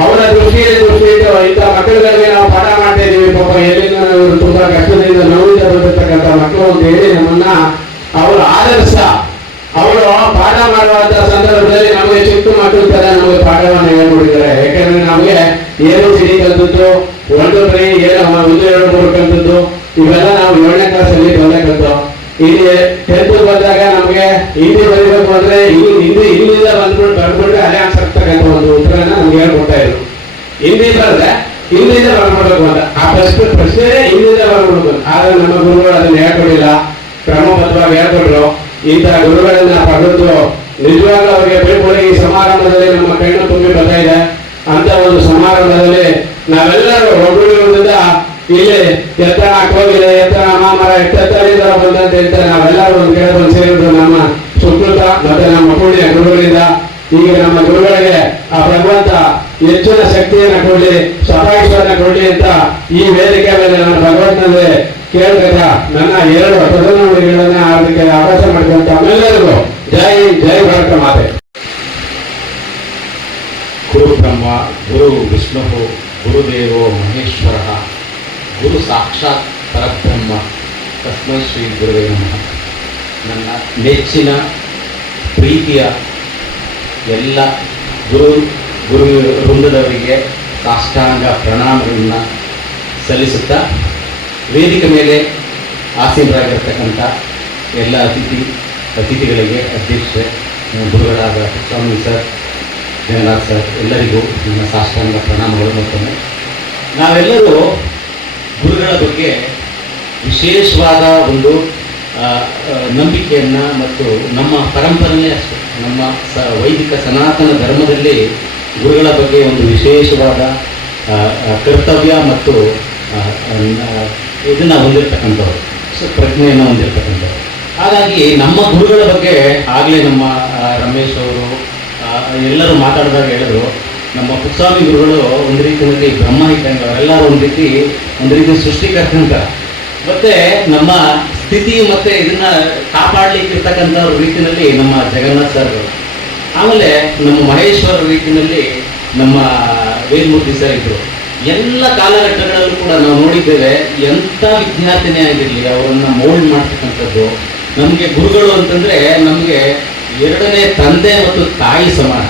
ಅವರ ದೃಷ್ಟಿ ಇಟ್ಟು ಇಂಥ ಮಕ್ಕಳುಗಳಿಗೆ ನಾವು ಪಾಠ ಮಾಡ್ತಾ ಇದೀವಿ, ಪಾಪ ಎಲ್ಲಿಂದ ತುಂಬಾ ಕಷ್ಟದಿಂದ ನೋವಿಂದ ಬಂದಿರ್ತಕ್ಕಂಥ ಮಕ್ಕಳು ಅಂತ ಹೇಳಿ ನಮ್ಮನ್ನ ಅವರು ಆದರ್ಶ. ಅವರು ಪಾಠ ಮಾಡುವಂತ ಸಂದರ್ಭದಲ್ಲಿ ನಮಗೆ ಚಿಕ್ಕ ಮಕ್ಕಳ ತರ ನಮಗೆ ಪಾಠವನ್ನು ಹೇಳ್ಕೊಟ್ಟಿದ್ದಾರೆ. ಯಾಕಂದ್ರೆ ನಮಗೆ ಏನು ಸಿಡಿ ಕಲ್ತದ್ದು, 1 2 3 1 2 3 ಕಲ್ತದ್ದು ಇವೆಲ್ಲ ನಾವು 7ನೇ ಕ್ಲಾಸಲ್ಲಿ ಕಲ್ತು. ಇಲ್ಲಿ 10th ಬಂದಾಗ ನಮಗೆ ಹಿಂದಿ ಬರೀಬೇಕು ಅಂದ್ರೆ ಇಲ್ಲಿಂದ ಬಂದ್ಬಿಟ್ಟು ಅದೇ ಆಗ್ತಕ್ಕಂಥ ಒಂದು ಉತ್ತರನ ನಮ್ಗೆ ಹೇಳ್ಕೊಡ್ತಾ ಇದ್ರು. ಹಿಂದಿ ಬರೆದ್ರೆ ಹಿಂದಿಯಿಂದ ಬರ್ಕೊಡ್ಬೇಕು ಅಂತ, ಆ ಪ್ರಶ್ನೆ ಹಿಂದಿಯಿಂದ ಬರ್ಕೊಡ್ಬೇಕು ಅಂತ. ಆದ್ರೆ ನಮ್ಮ ಗುರುಗಳು ಅದನ್ನ ಹೇಳ್ಕೊಡಿಲ್ಲ, ಕ್ರಮಬದ್ಧವಾಗಿ ಹೇಳ್ಕೊಟ್ರು. ಇಂಥ ಗುರುಗಳನ್ನ ಪಡೆದು ನಿಜವಾಗ್ಲೂ ಅವರಿಗೆ ಬೀಳ್ಕೊಡಿ. ಈ ಸಮಾರಂಭದಲ್ಲಿ ನಮ್ಮ ಕಣ್ಣು ತುಂಬಿ ಬರ್ತಾ ಇದೆ. ಅಂತ ಒಂದು ಸಮಾರಂಭದಲ್ಲಿ ನಾವೆಲ್ಲರೂ ಒಬ್ಬರಿಂದ ಇಲ್ಲಿ ಎತ್ತರ ಹೋಗಿದೆ, ಎತ್ತರ ಮಾಮರ ಎತ್ತರಿಂದ ಬಂದಂತ ಹೇಳ್ತಾರೆ. ನಾವೆಲ್ಲರೂ ಒಂದು ಕಡೆ ಬಂದು ಸೇರಿದ್ರು ನಮ್ಮ ಸುಕೃತ ಮತ್ತೆ ನಮ್ಮ ಪುಣ್ಯ ಗುರುಗಳಿಂದ. ಈಗ ನಮ್ಮ ಗುರುಗಳಿಗೆ ಆ ಭಗವಂತ ಹೆಚ್ಚಿನ ಶಕ್ತಿಯನ್ನ ಕೊಡ್ಲಿ, ಸಫಾಯಿಶ್ವರನ್ನ ಕೊಡ್ಲಿ ಅಂತ ಈ ವೇದಿಕೆ ಮೇಲೆ ನಾನು ಭಗವಂತನಲ್ಲಿ ಕೇಳ್ಬೇಕ ನನ್ನ 2 ಪ್ರಧಾನಮಂತ್ರಿಗಳನ್ನ ಅದಕ್ಕೆ ಅವಕಾಶ ಮಾಡಿದಂತ ನಮ್ಮೆಲ್ಲರಿಗೂ ಜೈ ಭಾರತ ಮಾತೆ. ಗುರು ಬ್ರಹ್ಮ ಗುರು ವಿಷ್ಣು ಗುರುದೇವೋ ಮಹೇಶ್ವರ ಗುರು ಸಾಕ್ಷಾತ್ ಪರಬ್ರಹ್ಮ ತಸ್ಮೈ ಶ್ರೀ ಗುರುವೇ ನಮಃ. ನನ್ನ ನೆಚ್ಚಿನ ಪ್ರೀತಿಯ ಎಲ್ಲ ಗುರು ವೃಂದದವರಿಗೆ ಸಾಷ್ಟಾಂಗ ಪ್ರಣಾಮಗಳನ್ನು ಸಲ್ಲಿಸುತ್ತಾ, ವೇದಿಕೆ ಮೇಲೆ ಆಸೀನರಾಗಿರ್ತಕ್ಕಂಥ ಎಲ್ಲ ಅತಿಥಿಗಳಿಗೆ, ಅಧ್ಯಕ್ಷೆ ಗುರುಗಳಾದ ಸ್ವಾಮಿ ಸರ್, ಜಗನ್ನಾಥ್ ಸರ್ ಎಲ್ಲರಿಗೂ ನನ್ನ ಸಾಷ್ಟಾಂಗ ಪ್ರಣಾಮಗಳು. ಮತ್ತೊಮ್ಮೆ ನಾವೆಲ್ಲರೂ ಗುರುಗಳ ಬಗ್ಗೆ ವಿಶೇಷವಾದ ಒಂದು ನಂಬಿಕೆಯನ್ನು ಮತ್ತು ನಮ್ಮ ಪರಂಪರೆಯೇ ಅಷ್ಟೇ, ನಮ್ಮ ವೈದಿಕ ಸನಾತನ ಧರ್ಮದಲ್ಲಿ ಗುರುಗಳ ಬಗ್ಗೆ ಒಂದು ವಿಶೇಷವಾದ ಕರ್ತವ್ಯ ಮತ್ತು ಇದನ್ನು ಹೊಂದಿರತಕ್ಕಂಥವ್ರು, ಪ್ರಜ್ಞೆಯನ್ನು ಹೊಂದಿರತಕ್ಕಂಥವ್ರು. ಹಾಗಾಗಿ ನಮ್ಮ ಗುರುಗಳ ಬಗ್ಗೆ ಆಗಲೇ ನಮ್ಮ ರಮೇಶ್ ಅವರು ಎಲ್ಲರೂ ಮಾತಾಡಿದಾಗ ಹೇಳಿದ್ರು, ನಮ್ಮ ಪುಟ್ಸ್ವಾಮಿ ಗುರುಗಳು ಒಂದು ರೀತಿಯಲ್ಲಿ ಬ್ರಹ್ಮ ಇದ್ದಂಗೆ, ಅವರೆಲ್ಲರೂ ಒಂದು ರೀತಿ ಸೃಷ್ಟಿಕರ್ತಂತ. ಮತ್ತು ನಮ್ಮ ಸ್ಥಿತಿ ಮತ್ತು ಇದನ್ನು ಕಾಪಾಡಲಿಕ್ಕಿರ್ತಕ್ಕಂಥ ರೀತಿಯಲ್ಲಿ ನಮ್ಮ ಜಗನ್ನಾಥ್ ಸರ್, ಆಮೇಲೆ ನಮ್ಮ ಮಹೇಶ್ವರ ರೀತಿಯಲ್ಲಿ ನಮ್ಮ ವೇದಮೂರ್ತಿ ಸರ್ ಇದ್ದರು. ಎಲ್ಲ ಕಾಲಘಟ್ಟಗಳಲ್ಲೂ ಕೂಡ ನಾವು ನೋಡಿದ್ದೇವೆ, ಎಂಥ ವಿದ್ಯಾರ್ಥಿನೇ ಆಗಿರಲಿ ಅವರನ್ನು ಮೌಲ್ಡ್ ಮಾಡ್ತಕ್ಕಂಥದ್ದು. ನಮಗೆ ಗುರುಗಳು ಅಂತಂದರೆ ನಮಗೆ ಎರಡನೇ ತಂದೆ ಮತ್ತು ತಾಯಿ ಸಮಾನ.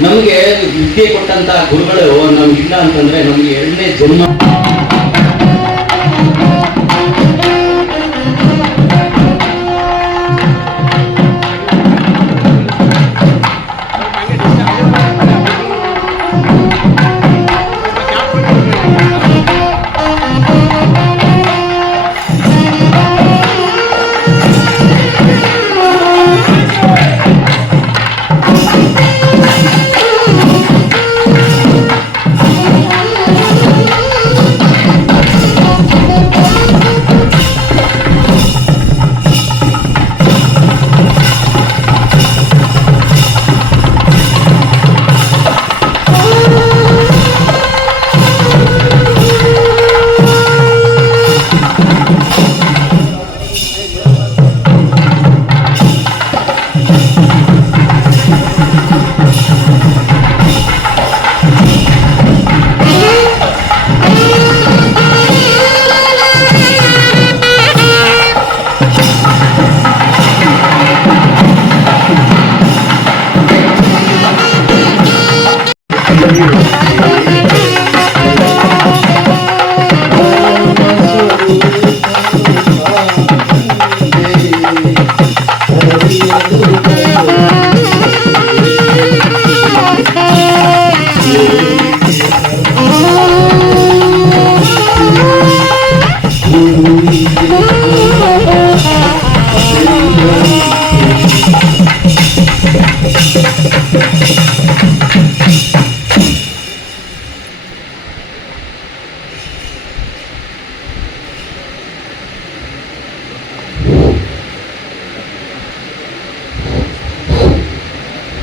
ನಮಗೆ ವಿದ್ಯೆ ಕೊಟ್ಟಂತ ಗುರುಗಳು ನಮ್ಗಿಲ್ಲ ಅಂತಂದ್ರೆ ನಮ್ಗೆ ಎರಡನೇ ಜನ್ಮ.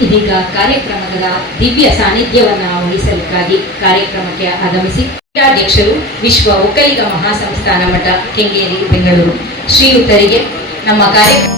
ಇದೀಗ ಕಾರ್ಯಕ್ರಮದ ದಿವ್ಯ ಸಾನ್ನಿಧ್ಯವನ್ನ ವಹಿಸಲಿಕ್ಕಾಗಿ ಕಾರ್ಯಕ್ರಮಕ್ಕೆ ಆಗಮಿಸಿ ಅಧ್ಯಕ್ಷರು ವಿಶ್ವ ಒಕ್ಕಲಿಗ ಮಹಾಸಂಸ್ಥಾನ ಮಠ ಕೆಂಗೇರಿ ಬೆಂಗಳೂರು ಶ್ರೀಯುತರಿಗೆ ನಮ್ಮ ಕಾರ್ಯಕ್ರಮ